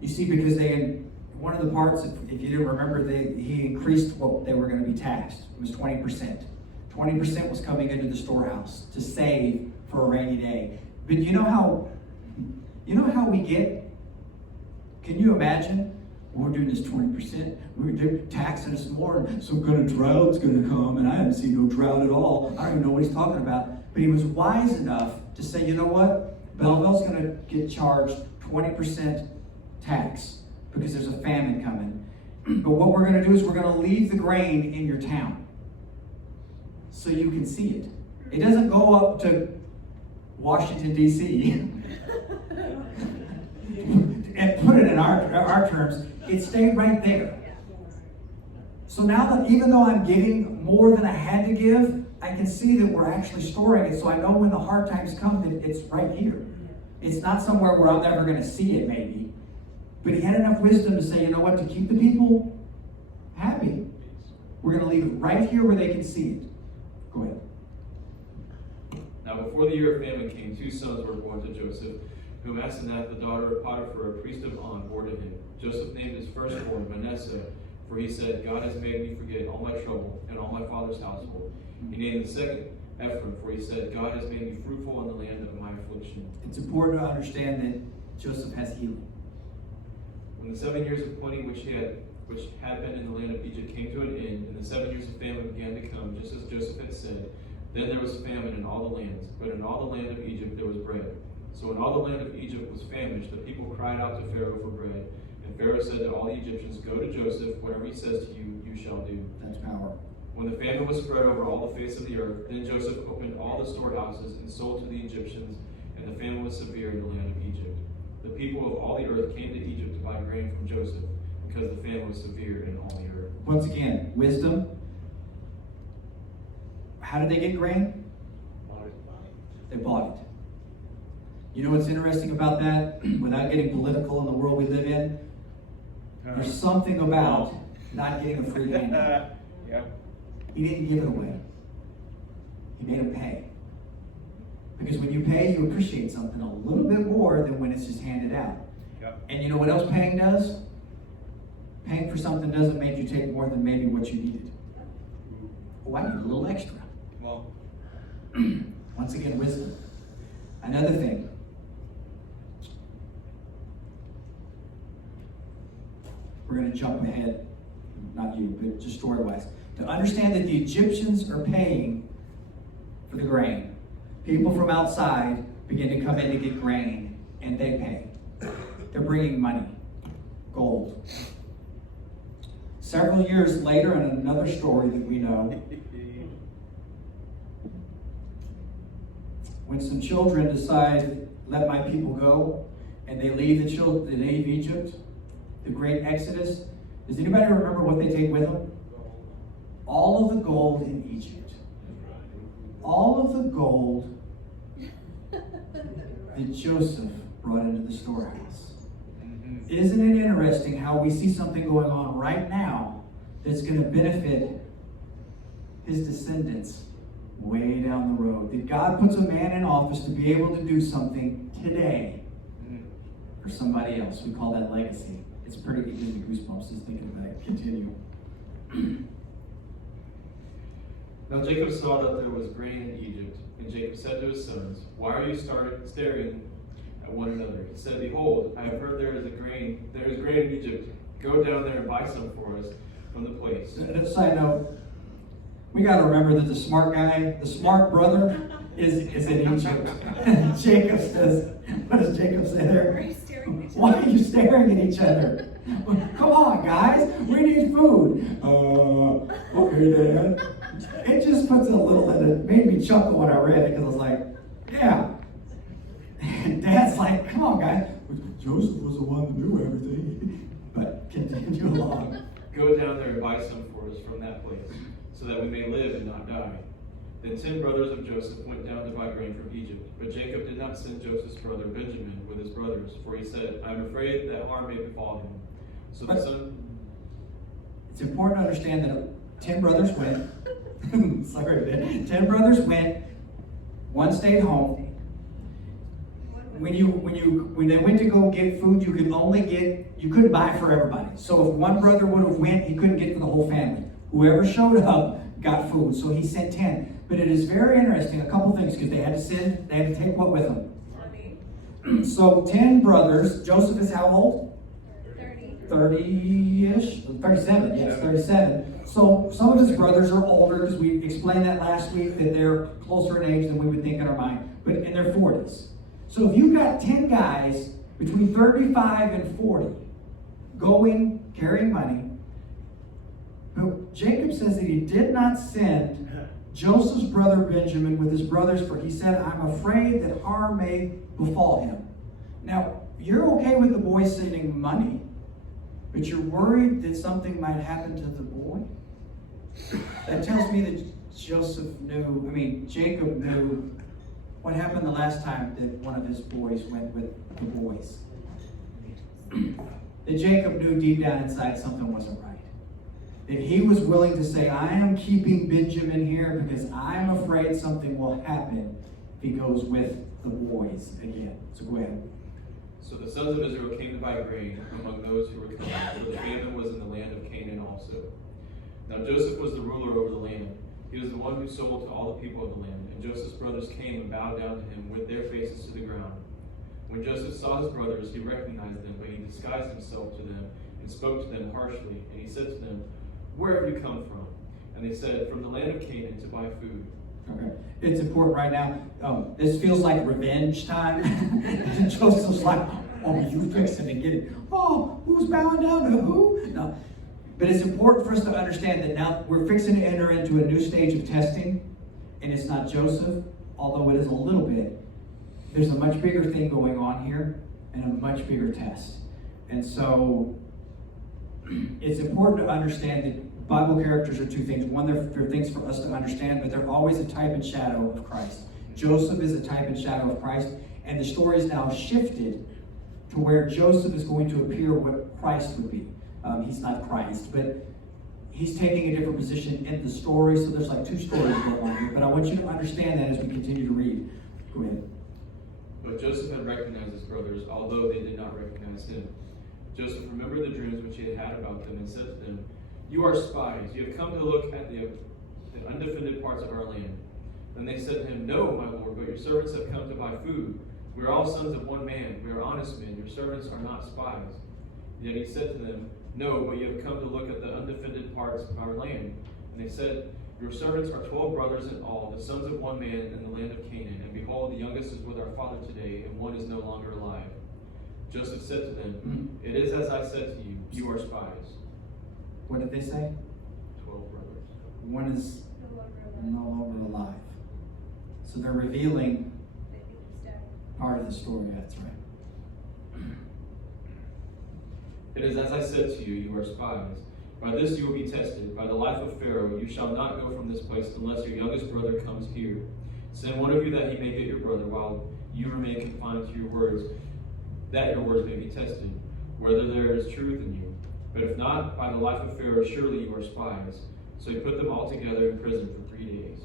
You see, because one of the parts, if you didn't remember, he increased what they were going to be taxed. It was 20%. 20% was coming into the storehouse to save for a rainy day. But you know how we get? Can you imagine? We're doing this 20%. They're taxing us more. Some kind of drought's going to come, and I haven't seen no drought at all. I don't even know what he's talking about. But he was wise enough to say, you know what? Belleville's going to get charged 20% tax because there's a famine coming. But what we're going to do is we're going to leave the grain in your town so you can see it. It doesn't go up to Washington, D.C. and put it in our terms. It stayed right there. So now that even though I'm giving more than I had to give, I can see that we're actually storing it. So I know when the hard times come that it's right here. It's not somewhere where I'm never going to see it, maybe. But he had enough wisdom to say, you know what, to keep the people happy, we're going to leave it right here where they can see it. Go ahead. Now before the year of famine came, 2 sons were born to Joseph, whom Asenath, the daughter of Potiphar, a priest of On, bore to him. Joseph named his firstborn Manasseh, for he said, God has made me forget all my trouble and all my father's household. He named the second Ephraim, for he said, God has made me fruitful in the land of my affliction. It's important to understand that Joseph has healing. When the 7 years of plenty which had been in the land of Egypt came to an end, and the 7 years of famine began to come, just as Joseph had said, then there was famine in all the lands, but in all the land of Egypt there was bread. So when all the land of Egypt was famished, the people cried out to Pharaoh for bread. And Pharaoh said to all the Egyptians, go to Joseph, whatever he says to you, you shall do. That's power. When the famine was spread over all the face of the earth, then Joseph opened all the storehouses and sold to the Egyptians, and the famine was severe in the land of Egypt. The people of all the earth came to Egypt to buy grain from Joseph, because the famine was severe in all the earth. Once again, wisdom. How did they get grain? They bought it. You know what's interesting about that? Without getting political in the world we live in, there's something about not getting a free handout. He didn't give it away. He made him pay. Because when you pay, you appreciate something a little bit more than when it's just handed out. And you know what else paying does? Paying for something doesn't make you take more than maybe what you needed. Oh, I need a little extra. Well, once again, wisdom. Another thing. We're going to jump ahead. Not you, but just story-wise. To understand that the Egyptians are paying for the grain. People from outside begin to come in to get grain, and they pay. They're bringing money, gold. Several years later, in another story that we know, when some children decide, let my people go, and they leave they leave Egypt, the great Exodus, does anybody remember what they take with them? All of the gold in Egypt. All of the gold that Joseph brought into the storehouse. Isn't it interesting how we see something going on right now that's going to benefit his descendants way down the road? That God puts a man in office to be able to do something today for somebody else. We call that legacy. It's pretty, it gives me goosebumps just thinking about it. Continue. Now Jacob saw that there was grain in Egypt, and Jacob said to his sons, why are you staring at one another? He said, behold, I have heard there is grain in Egypt. Go down there and buy some for us from the place. Side note, we got to remember that the smart guy, the smart brother, is in Egypt. Jacob says, what does Jacob say there? Why are you staring at each other? Come on, guys, we need food. Okay, Dad. It just puts a little, it made me chuckle when I read it because I was like, yeah. And Dad's like, come on, guys. Joseph was the one who knew everything. But continue along. Go down there and buy some for us from that place, so that we may live and not die. Then 10 brothers of Joseph went down to buy grain from Egypt. But Jacob did not send Joseph's brother Benjamin with his brothers, for he said, I am afraid that harm may befall him. So the son... It's important to understand that 10 brothers went. Sorry, 10 brothers went, one stayed home. When they went to go get food, you couldn't buy for everybody. So if one brother would have went, he couldn't get for the whole family. Whoever showed up got food. So he sent 10. But it is very interesting, a couple things, because they had to take what with them? So 10 brothers. Joseph is how old? 30-ish? 37, yes, 37. So some of his brothers are older, because we explained that last week, that they're closer in age than we would think in our mind, but in their 40s. So if you've got 10 guys between 35 and 40 going, carrying money, but Jacob says that he did not send Joseph's brother Benjamin with his brothers, for he said, I'm afraid that harm may befall him. Now, you're okay with the boy sending money, but you're worried that something might happen to the boy? That tells me that Jacob knew what happened the last time that one of his boys went with the boys. That Jacob knew deep down inside something wasn't right. That he was willing to say, I am keeping Benjamin here because I'm afraid something will happen if he goes with the boys again. So go ahead. So the sons of Israel came to buy grain among those who were coming, for the famine was in the land of Canaan also. Now Joseph was the ruler over the land. He was the one who sold to all the people of the land. And Joseph's brothers came and bowed down to him with their faces to the ground. When Joseph saw his brothers, he recognized them, but he disguised himself to them and spoke to them harshly. And he said to them, Where have you come from? And they said, From the land of Canaan to buy food. Okay. It's important right now. This feels like revenge time. Joseph's like, oh, you fixing to get it. Oh, who's bowing down to who? No. But it's important for us to understand that now we're fixing to enter into a new stage of testing. And it's not Joseph, although it is a little bit. There's a much bigger thing going on here and a much bigger test. And so it's important to understand that Bible characters are two things. One, they're things for us to understand, but they're always a type and shadow of Christ. Joseph is a type and shadow of Christ, and the story is now shifted to where Joseph is going to appear what Christ would be. He's not Christ, but he's taking a different position in the story, so there's like two stories going on here. But I want you to understand that as we continue to read. Go ahead. But Joseph had recognized his brothers, although they did not recognize him. Joseph remembered the dreams which he had had about them and said to them, You are spies. You have come to look at the undefended parts of our land. Then they said to him, No, my lord, but your servants have come to buy food. We are all sons of one man. We are honest men. Your servants are not spies. Yet he said to them, No, but you have come to look at the undefended parts of our land. And they said, Your servants are 12 brothers in all, the sons of one man in the land of Canaan. And behold, the youngest is with our father today, and one is no longer alive. Joseph said to them, It is as I said to you, you are spies. What did they say? 12 brothers. One is no longer alive. So they're revealing part of the story. That's right. It is as I said to you, you are spies. By this you will be tested. By the life of Pharaoh, you shall not go from this place unless your youngest brother comes here. Send one of you that he may get your brother while you remain confined to your words, that your words may be tested, whether there is truth in you. But if not, by the life of Pharaoh, surely you are spies. So he put them all together in prison for 3 days.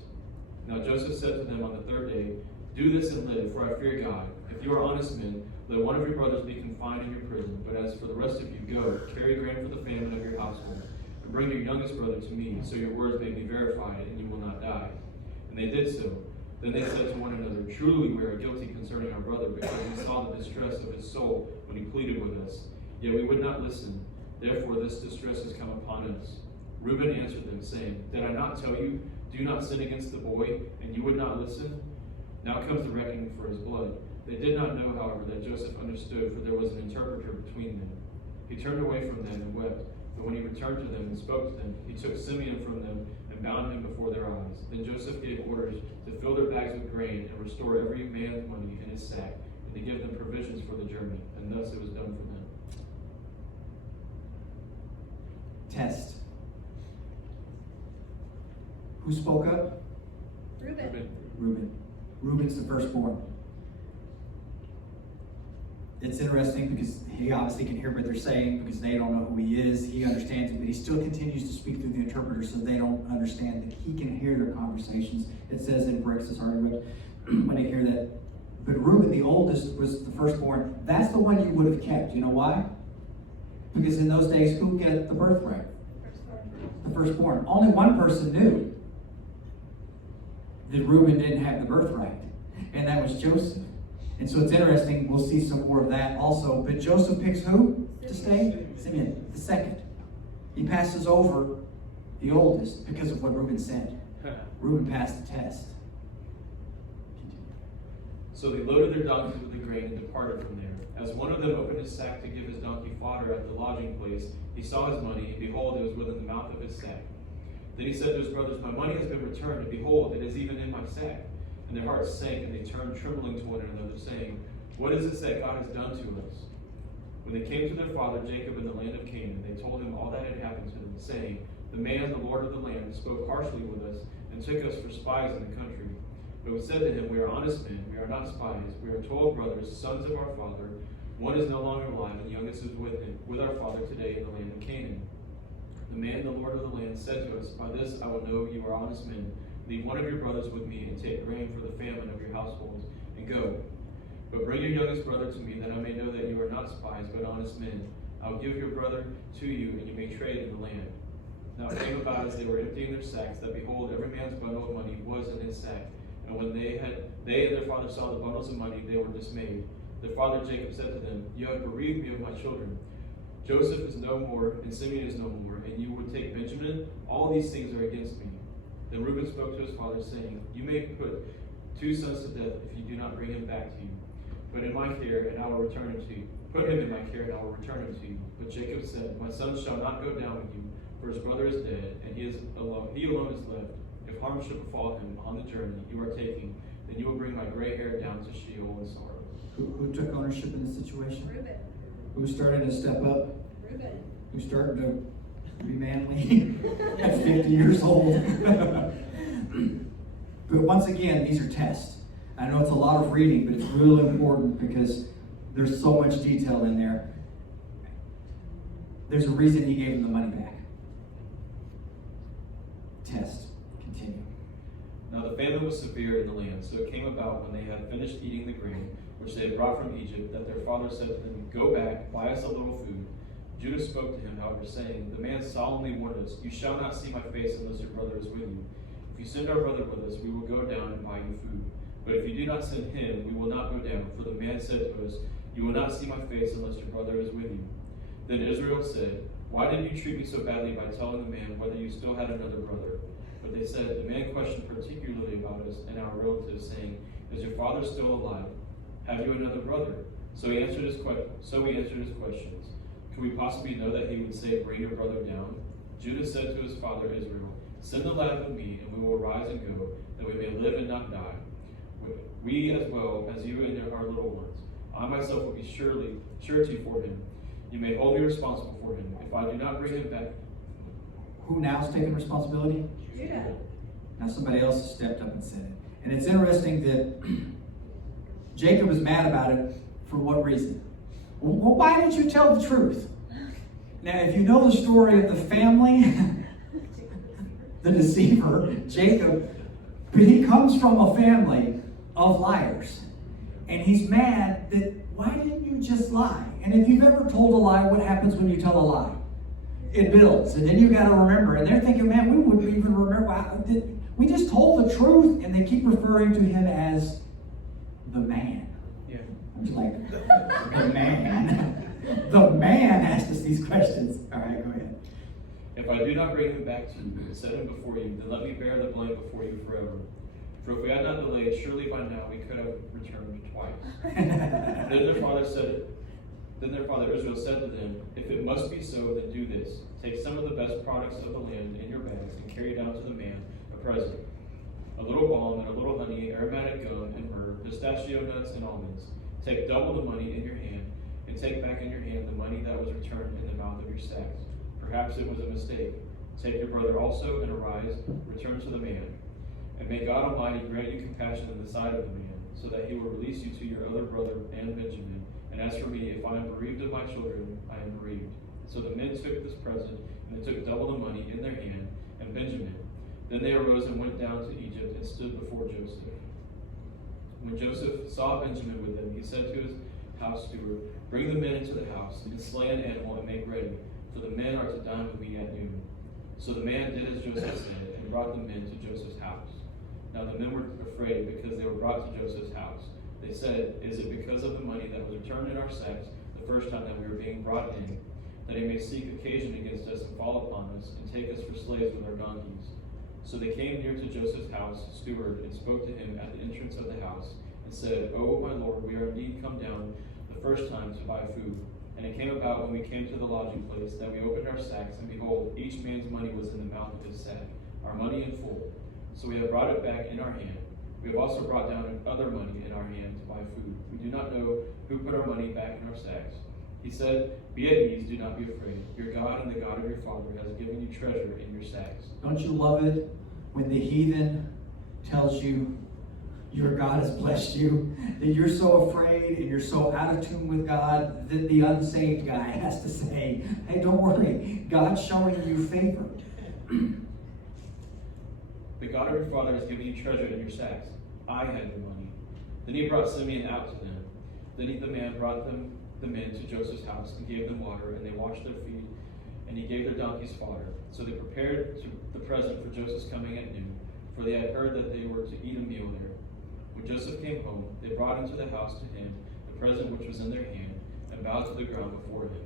Now Joseph said to them on the third day, Do this and live, for I fear God. If you are honest men, let one of your brothers be confined in your prison. But as for the rest of you, go, carry grain for the famine of your household, and bring your youngest brother to me, so your words may be verified, and you will not die. And they did so. Then they said to one another, Truly we are guilty concerning our brother, because we saw the distress of his soul when he pleaded with us. Yet we would not listen. Therefore this distress has come upon us. Reuben answered them, saying, Did I not tell you, do not sin against the boy, and you would not listen? Now comes the reckoning for his blood. They did not know, however, that Joseph understood, for there was an interpreter between them. He turned away from them and wept. But when he returned to them and spoke to them, he took Simeon from them and bound him before their eyes. Then Joseph gave orders to fill their bags with grain and restore every man's money in his sack, and to give them provisions for the journey. And thus it was done for them. Test. Who spoke up? Reuben. Reuben. Reuben's the firstborn. It's interesting because he obviously can hear what they're saying because they don't know who he is. He understands it, but he still continues to speak through the interpreter so they don't understand that he can hear their conversations. It says in breaks his heart when they hear that. But Reuben, the oldest, was the firstborn. That's the one you would have kept. You know why? Because in those days, who get the birthright? The firstborn. Only one person knew that Reuben didn't have the birthright, and that was Joseph. And so it's interesting, we'll see some more of that also. But Joseph picks who to stay? Simeon, the second. He passes over the oldest because of what Reuben said. Reuben passed the test. So they loaded their donkeys with the grain and departed from there. As one of them opened his sack to give his donkey fodder at the lodging place, he saw his money, and behold, it was within the mouth of his sack. Then he said to his brothers, "My money has been returned, and behold, it is even in my sack." And their hearts sank, and they turned trembling to one another, saying, "What is this that God has done to us?" When they came to their father Jacob in the land of Canaan, they told him all that had happened to them, saying, "The man, the Lord of the land, spoke harshly with us, and took us for spies in the country. But we said to him, We are honest men, we are not spies. We are 12 brothers, sons of our father. One is no longer alive, and the youngest is with him, with our father today in the land of Canaan." The man, the Lord of the land, said to us, "By this I will know you are honest men. Leave one of your brothers with me, and take grain for the famine of your households, and go. But bring your youngest brother to me, that I may know that you are not spies, but honest men. I will give your brother to you, and you may trade in the land." Now it came about as they were emptying their sacks, that behold, every man's bundle of money was in his sack. And when they and their father saw the bundles of money, they were dismayed. Their father Jacob said to them, "You have bereaved me of my children. Joseph is no more, and Simeon is no more, and you would take Benjamin? All these things are against me." Then Reuben spoke to his father, saying, "You may put 2 sons to death if you do not bring him back to you. Put him in my care, and I will return him to you. Put him in my care, and I will return him to you." But Jacob said, "My son shall not go down with you, for his brother is dead, and he alone is left. If harm should befall him on the journey you are taking, then you will bring my gray hair down to Sheol in sorrow." Who took ownership in the situation? Reuben. Who started to step up? Reuben. Who started to be manly at 50 years old? But once again, these are tests. I know it's a lot of reading, but it's really important because there's so much detail in there. There's a reason he gave him the money back. Test. Continue. Now the famine was severe in the land, so it came about when they had finished eating the grain which they had brought from Egypt, that their father said to them, "Go back, buy us a little food." Judah spoke to him, however, saying, "The man solemnly warned us, You shall not see my face unless your brother is with you. If you send our brother with us, we will go down and buy you food. But if you do not send him, we will not go down. For the man said to us, You will not see my face unless your brother is with you." Then Israel said, "Why did you treat me so badly by telling the man whether you still had another brother?" But they said, "The man questioned particularly about us and our relatives, saying, Is your father still alive? Have you another brother?" So we answered his questions. Could we possibly know that he would say, "Bring your brother down"? Judah said to his father Israel, "Send the lad with me, and we will rise and go, that we may live and not die. We as well as you and our little ones. I myself will be surety for him. You may hold me responsible for him. If I do not bring him back..." Who now is taking responsibility? Judah. Now somebody else has stepped up and said it. And it's interesting that Jacob is mad about it. For what reason? Well, why didn't you tell the truth? Now, if you know the story of the family, the deceiver, Jacob, but he comes from a family of liars. And he's mad that, why didn't you just lie? And if you've ever told a lie, what happens when you tell a lie? It builds. And then you got to remember. And they're thinking, man, we wouldn't even remember. Wow, we just told the truth. And they keep referring to him as the man. Yeah. I'm just like, the man. The man asked us these questions. All right, go ahead. "If I do not bring him back to you and set him before you, then let me bear the blame before you forever. For if we had not delayed, surely by now we could have returned twice." Then their father Israel said to them, "If it must be so, then do this. Take some of the best products of the land in your bags and carry down to the man a present. A little balm and a little honey, aromatic gum and myrrh, pistachio nuts and almonds. Take double the money in your hand, and take back in your hand the money that was returned in the mouth of your sacks. Perhaps it was a mistake. Take your brother also, and arise, return to the man. And may God Almighty grant you compassion in the sight of the man, so that he will release you to your other brother and Benjamin. And as for me, if I am bereaved of my children, I am bereaved. So the men took this present, and they took double the money in their hand, and Benjamin. Then they arose and went down to Egypt, and stood before Joseph. When Joseph saw Benjamin with them, he said to his house steward, Bring the men into the house, and slay an animal and make ready, for the men are to dine with me at noon. So the man did as Joseph said, and brought the men to Joseph's house. Now the men were afraid, because they were brought to Joseph's house. They said, Is it because of the money that was returned in our sacks the first time that we were being brought in, that he may seek occasion against us and fall upon us, and take us for slaves with our donkeys? So they came near to Joseph's house steward, and spoke to him at the entrance of the house, and said, O my lord, we are indeed come down the first time to buy food. And it came about, when we came to the lodging place, that we opened our sacks, and behold, each man's money was in the mouth of his sack, our money in full. So we have brought it back in our hand. We have also brought down other money in our hand to buy food. We do not know who put our money back in our sacks. He said, Be at ease, do not be afraid. Your God and the God of your father has given you treasure in your sacks. Don't you love it when the heathen tells you your God has blessed you, that you're so afraid and you're so out of tune with God that the unsaved guy has to say, hey, don't worry, God's showing you favor. The God of your father has given you treasure in your sacks. I had your money. Then he brought Simeon out to them. Then the man brought the men to Joseph's house and gave them water, and they washed their feet, and he gave their donkeys fodder. So they prepared the present for Joseph's coming at noon, for they had heard that they were to eat a meal there. When Joseph came home, they brought into the house to him the present which was in their hand, and bowed to the ground before him.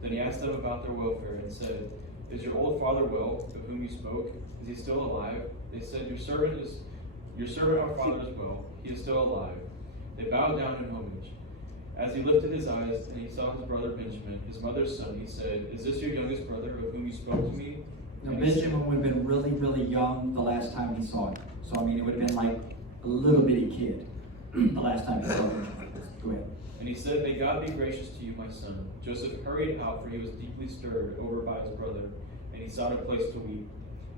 Then he asked them about their welfare, and said, Is your old father well, of whom you spoke? Is he still alive? They said, Your servant our father is well. He is still alive. They bowed down in homage. As he lifted his eyes, and he saw his brother Benjamin, his mother's son, he said, Is this your youngest brother, of whom you spoke to me? Now, Benjamin would have been really, really young the last time he saw him. So, I mean, it would have been like a little bitty kid the last time he saw him. Go ahead. And he said, May God be gracious to you, my son. Joseph hurried out, for he was deeply stirred over by his brother, and he sought a place to weep.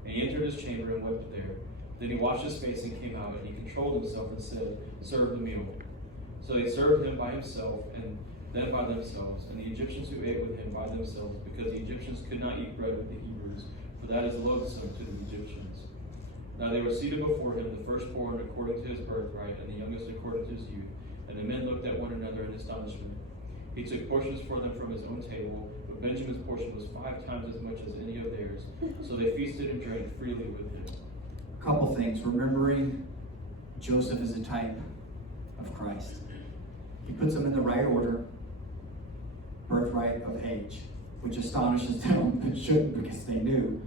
And he entered his chamber and wept there. Then he washed his face and came out, and he controlled himself and said, Serve the meal. So they served him by himself, and then by themselves, and the Egyptians who ate with him by themselves, because the Egyptians could not eat bread with the Hebrews, for that is loathsome to the Egyptians. Now they were seated before him, the firstborn according to his birthright, and the youngest according to his youth. And the men looked at one another in astonishment. He took portions for them from his own table, but Benjamin's portion was 5 times as much as any of theirs. So they feasted and drank freely with him. A couple things. Remembering Joseph is a type of Christ. He puts them in the right order, birthright of age, which astonishes them, but shouldn't because they knew.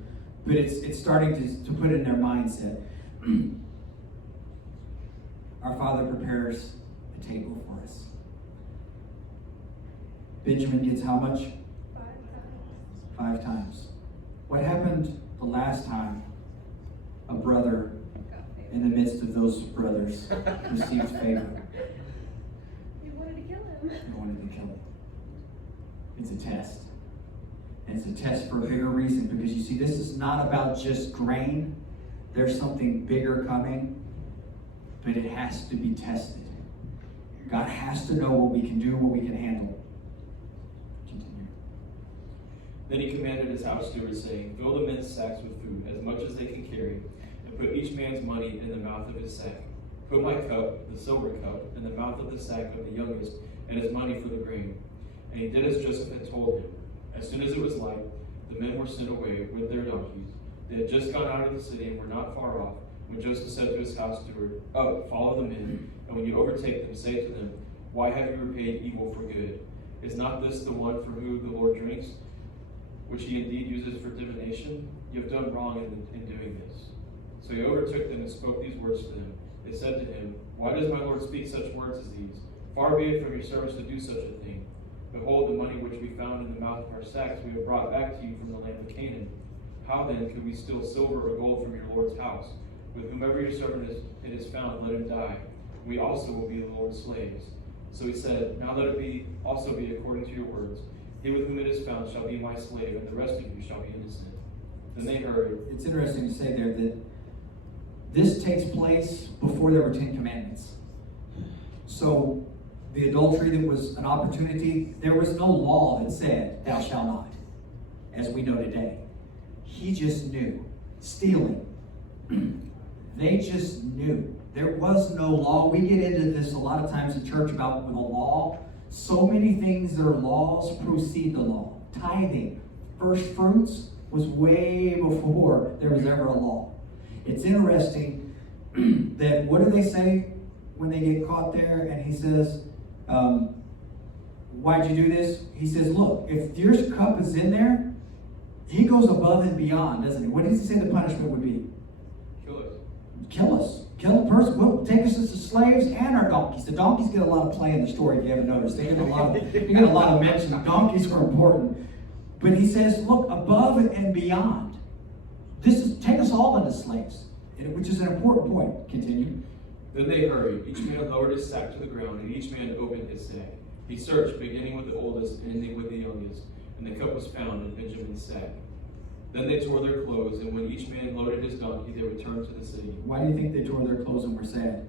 But it's starting to put in their mindset. Our Father prepares a table for us. Benjamin gets how much? 5 times. 5 times. What happened the last time a brother in the midst of those brothers received favor? You wanted to kill him. They wanted to kill him. It's a test. And it's a test for a bigger reason, because you see, this is not about just grain. There's something bigger coming, but it has to be tested. God has to know what we can do, what we can handle. Continue. Then he commanded his house steward, saying, Fill the men's sacks with food, as much as they can carry, and put each man's money in the mouth of his sack. Put my cup, the silver cup, in the mouth of the sack of the youngest, and his money for the grain. And he did as Joseph had told him. As soon as it was light, the men were sent away with their donkeys. They had just gone out of the city and were not far off, when Joseph said to his house steward, Up, follow the men, and when you overtake them, say to them, Why have you repaid evil for good? Is not this the one for whom the Lord drinks, which he indeed uses for divination? You have done wrong in doing this. So he overtook them and spoke these words to them. They said to him, Why does my Lord speak such words as these? Far be it from your servants to do such a thing. Behold, the money which we found in the mouth of our sacks we have brought back to you from the land of Canaan. How then could we steal silver or gold from your Lord's house? With whomever your servant is found, let him die. We also will be the Lord's slaves. So he said, Now let it also be according to your words. He with whom it is found shall be my slave, and the rest of you shall be innocent. Then they heard. It's interesting to say there that This takes place before there were 10 commandments. So the adultery that was an opportunity, there was no law that said, thou shalt not, as we know today. He just knew. Stealing. They just knew. There was no law. We get into this a lot of times in church about the law. So many things that are laws precede the law. Tithing, first fruits, was way before there was ever a law. It's interesting that, what do they say when they get caught there? And he says, why'd you do this? He says, look, if your cup is in there, he goes above and beyond, doesn't he? What does he say the punishment would be? Kill us. Kill us. Kill a person. Well, take us as slaves and our donkeys. The donkeys get a lot of play in the story, if you haven't noticed. They get a lot of mention. Donkeys were important. But he says, look, above and beyond. Take us all into slaves, which is an important point. Continue. Then they hurried. Each man lowered his sack to the ground, and each man opened his sack. He searched, beginning with the oldest and ending with the youngest, and the cup was found in Benjamin's sack. Then they tore their clothes, and when each man loaded his donkey, they returned to the city. Why do you think they tore their clothes and were sad?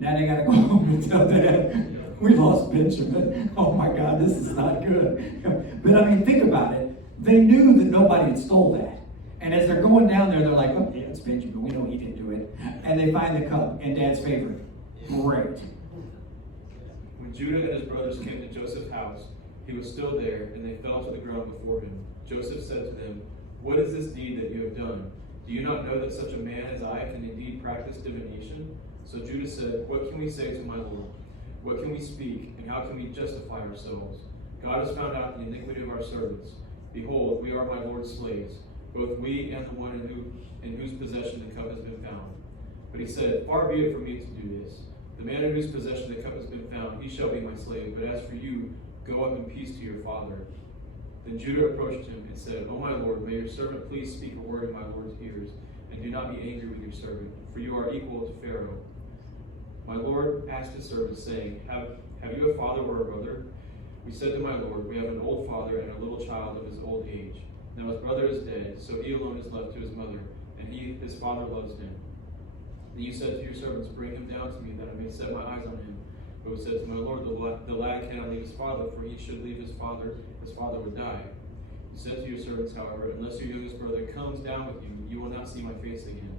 Now they got to go home and tell Dad, we lost Benjamin. Oh my God, this is not good. But I mean, think about it. They knew that nobody had stole that. And as they're going down there, they're like, oh yeah, it's Benjamin. We know he didn't do it. And they find the cup in Dad's favor. Great. When Judah and his brothers came to Joseph's house, he was still there, and they fell to the ground before him. Joseph said to them, what is this deed that you have done? Do you not know that such a man as I can indeed practice divination? So Judah said, what can we say to my Lord? What can we speak, and how can we justify ourselves? God has found out the iniquity of our servants. Behold, we are my Lord's slaves, both we and the one in whose possession the cup has been found. But he said, far be it from me to do this. The man in whose possession the cup has been found, he shall be my slave. But as for you, go up in peace to your father. Then Judah approached him and said, O my Lord, may your servant please speak a word in my Lord's ears, and do not be angry with your servant, for you are equal to Pharaoh. My Lord asked his servant, saying, Have you a father or a brother? We said to my Lord, we have an old father and a little child of his old age. Now his brother is dead, so he alone is left to his mother, and his father loves him. Then you said to your servants, bring him down to me, that I may set my eyes on him. But we said to my Lord, the lad cannot leave his father, for he should leave his father would die. You said to your servants, however, unless your youngest brother comes down with you, you will not see my face again.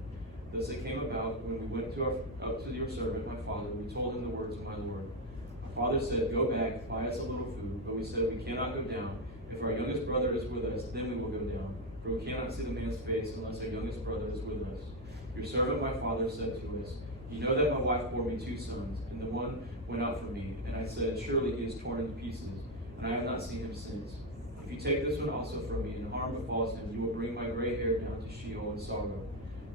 Thus it came about, when we went up to your servant, my father, we told him the words of my Lord. Our father said, go back, buy us a little food. But we said, we cannot go down. If our youngest brother is with us, then we will go down. For we cannot see the man's face unless our youngest brother is with us. Your servant, my father, said to us, you know that my wife bore me 2 sons, and the one went out from me. And I said, surely he is torn into pieces, and I have not seen him since. If you take this one also from me, and harm befalls him, you will bring my gray hair down to Sheol in sorrow.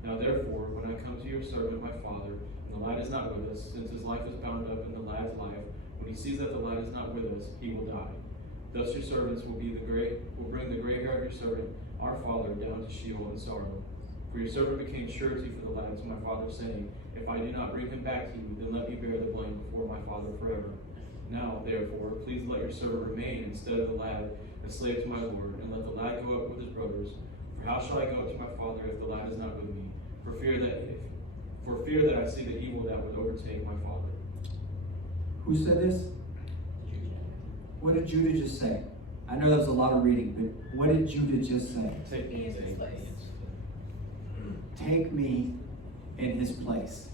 Now therefore, when I come to your servant, my father, and the lad is not with us, since his life is bound up in the lad's life, when he sees that the lad is not with us, he will die. Thus your servants will bring the gray hair of your servant, our father, down to Sheol in sorrow. For your servant became surety for the lad to my father, saying, if I do not bring him back to you, then let me bear the blame before my father forever. Now, therefore, please let your servant remain instead of the lad, a slave to my Lord, and let the lad go up with his brothers. For how shall I go up to my father if the lad is not with me? For fear that I see the evil that would overtake my father. Who said this? What did Judah just say? I know that was a lot of reading, but what did Judah just say? Take me in his place.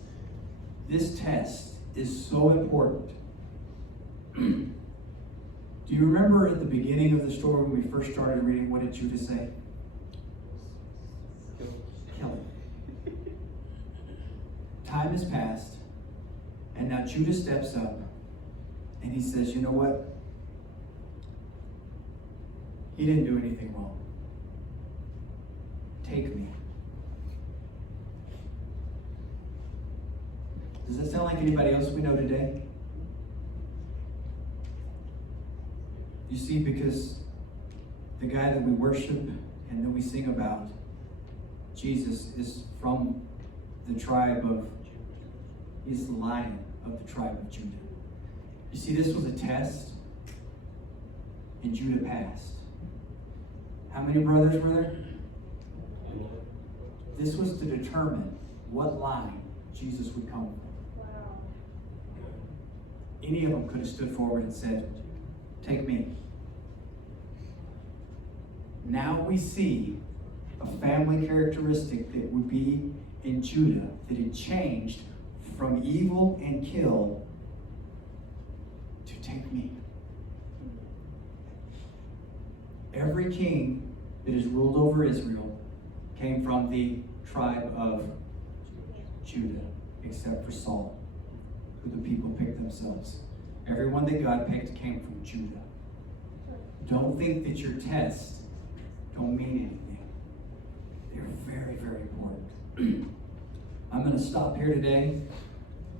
This test is so important. Do you remember at the beginning of the story when we first started reading, what did Judah say? Kill him. Time has passed, and now Judah steps up, and he says, you know what? He didn't do anything wrong. Take me. Does that sound like anybody else we know today? You see, because the guy that we worship and that we sing about, Jesus, is from the tribe of, he's the lion of the tribe of Judah. You see, this was a test, and Judah passed. How many brothers were there? This was to determine what line Jesus would come from. Wow. Any of them could have stood forward and said, take me. Now we see a family characteristic that would be in Judah that had changed from evil and kill to take me. Every king that has ruled over Israel came from the tribe of Judah, except for Saul, who the people picked themselves. Everyone that God picked came from Judah. Don't think that your tests don't mean anything. They're very, very important. I'm going to stop here today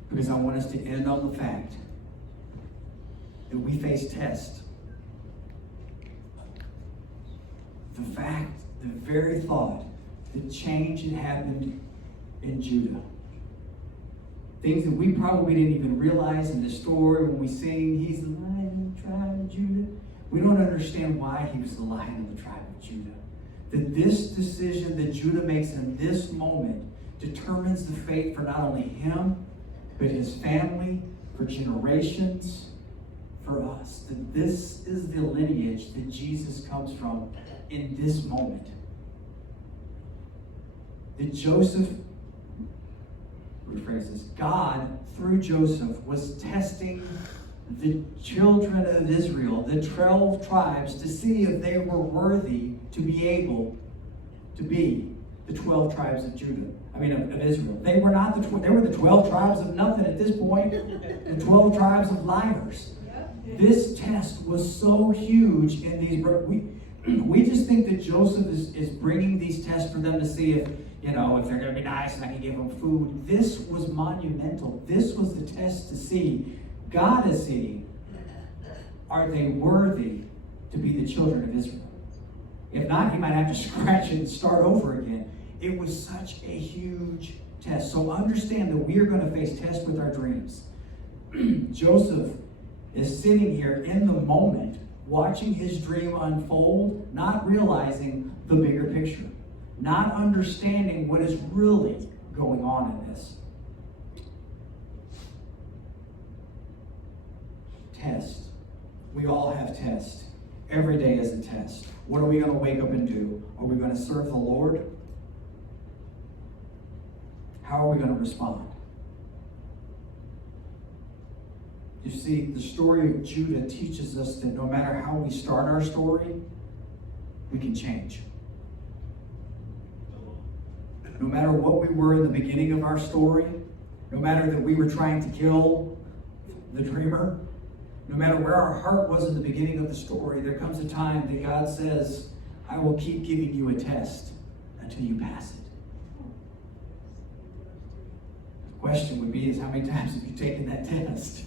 because I want us to end on the fact that we face tests. The very thought that change had happened in Judah. Things that we probably didn't even realize in the story when we sing, he's the Lion of the tribe of Judah. We don't understand why he was the Lion of the tribe of Judah. That this decision that Judah makes in this moment determines the fate for not only him, but his family, for generations, for us. That this is the lineage that Jesus comes from in this moment. That Joseph, rephrase this, God, through Joseph, was testing the children of Israel, the 12 tribes, to see if they were worthy to be able to be the 12 tribes of Judah. Of Israel. They were not they were the 12 tribes of nothing at this point. The 12 tribes of liars. This test was so huge in these. We just think that Joseph is bringing these tests for them to see if they're going to be nice and I can give them food. This was monumental. This was the test to see, God to see, are they worthy to be the children of Israel? If not, he might have to scratch it and start over again. It was such a huge test. So understand that we are going to face tests with our dreams. Joseph is sitting here in the moment, watching his dream unfold, not realizing the bigger picture, not understanding what is really going on in this. Test. We all have tests. Every day is a test. What are we going to wake up and do? Are we going to serve the Lord? How are we going to respond? You see, the story of Judah teaches us that no matter how we start our story, we can change. No matter what we were in the beginning of our story, no matter that we were trying to kill the dreamer, no matter where our heart was in the beginning of the story, there comes a time that God says, I will keep giving you a test until you pass it. The question would be is how many times have you taken that test?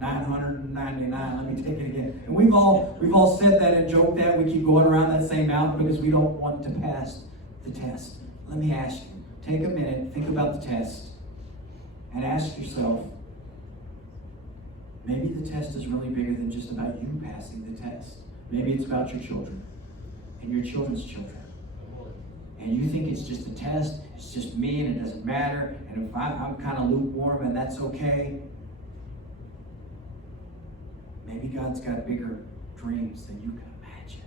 999, let me take it again. And we've all said that and joked that. We keep going around that same mountain because we don't want to pass the test. Let me ask you, take a minute, think about the test, and ask yourself, maybe the test is really bigger than just about you passing the test. Maybe it's about your children and your children's children. And you think it's just a test, it's just me and it doesn't matter, and if I'm kind of lukewarm and that's okay. Maybe God's got bigger dreams than you can imagine.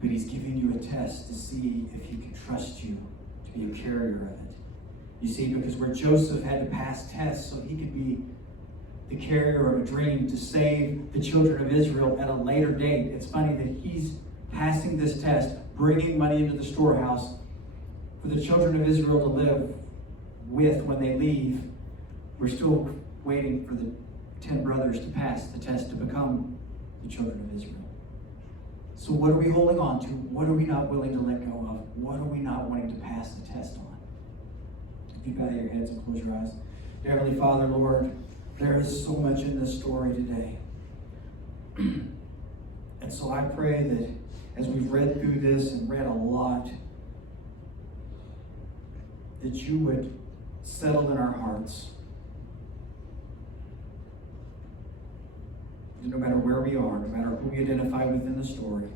But he's giving you a test to see if he can trust you to be a carrier of it. You see, because where Joseph had to pass tests so he could be the carrier of a dream to save the children of Israel at a later date. It's funny that he's passing this test, bringing money into the storehouse for the children of Israel to live with when they leave. We're still waiting for the 10 brothers to pass the test to become the children of Israel. So what are we holding on to? What are we not willing to let go of? What are we not wanting to pass the test on? If you bow your heads and close your eyes. Dear Heavenly Father, Lord, there is so much in this story today. And so I pray that as we've read through this and read a lot, that you would settle in our hearts. That no matter where we are, no matter who we identify with in the story,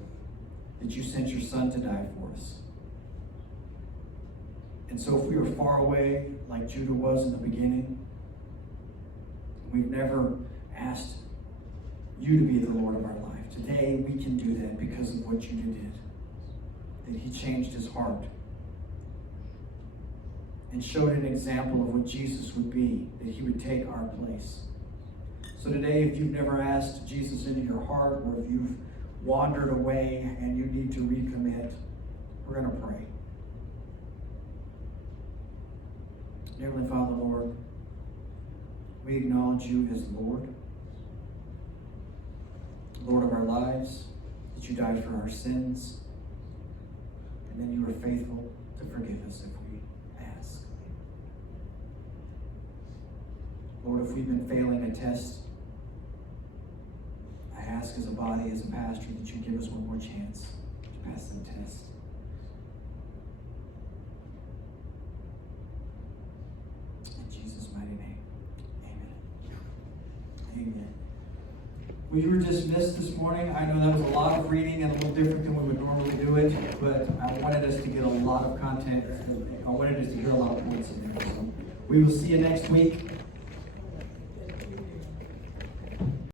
that you sent your Son to die for us. And so if we are far away, like Judah was in the beginning, we've never asked you to be the Lord of our life. Today we can do that because of what Judah did. That he changed his heart and showed an example of what Jesus would be, that he would take our place. So today, if you've never asked Jesus into your heart, or if you've wandered away and you need to recommit, we're going to pray. Heavenly Father, Lord, we acknowledge you as Lord, Lord of our lives, that you died for our sins, and then you were faithful to forgive us if we ask. Lord, if we've been failing a test, I ask as a body, as a pastor, that you give us one more chance to pass the test. In Jesus' mighty name, amen. Amen. Well, you were dismissed this morning. I know that was a lot of reading and a little different than we would normally do it, but I wanted us to get a lot of content. I wanted us to hear a lot of points in there. So we will see you next week.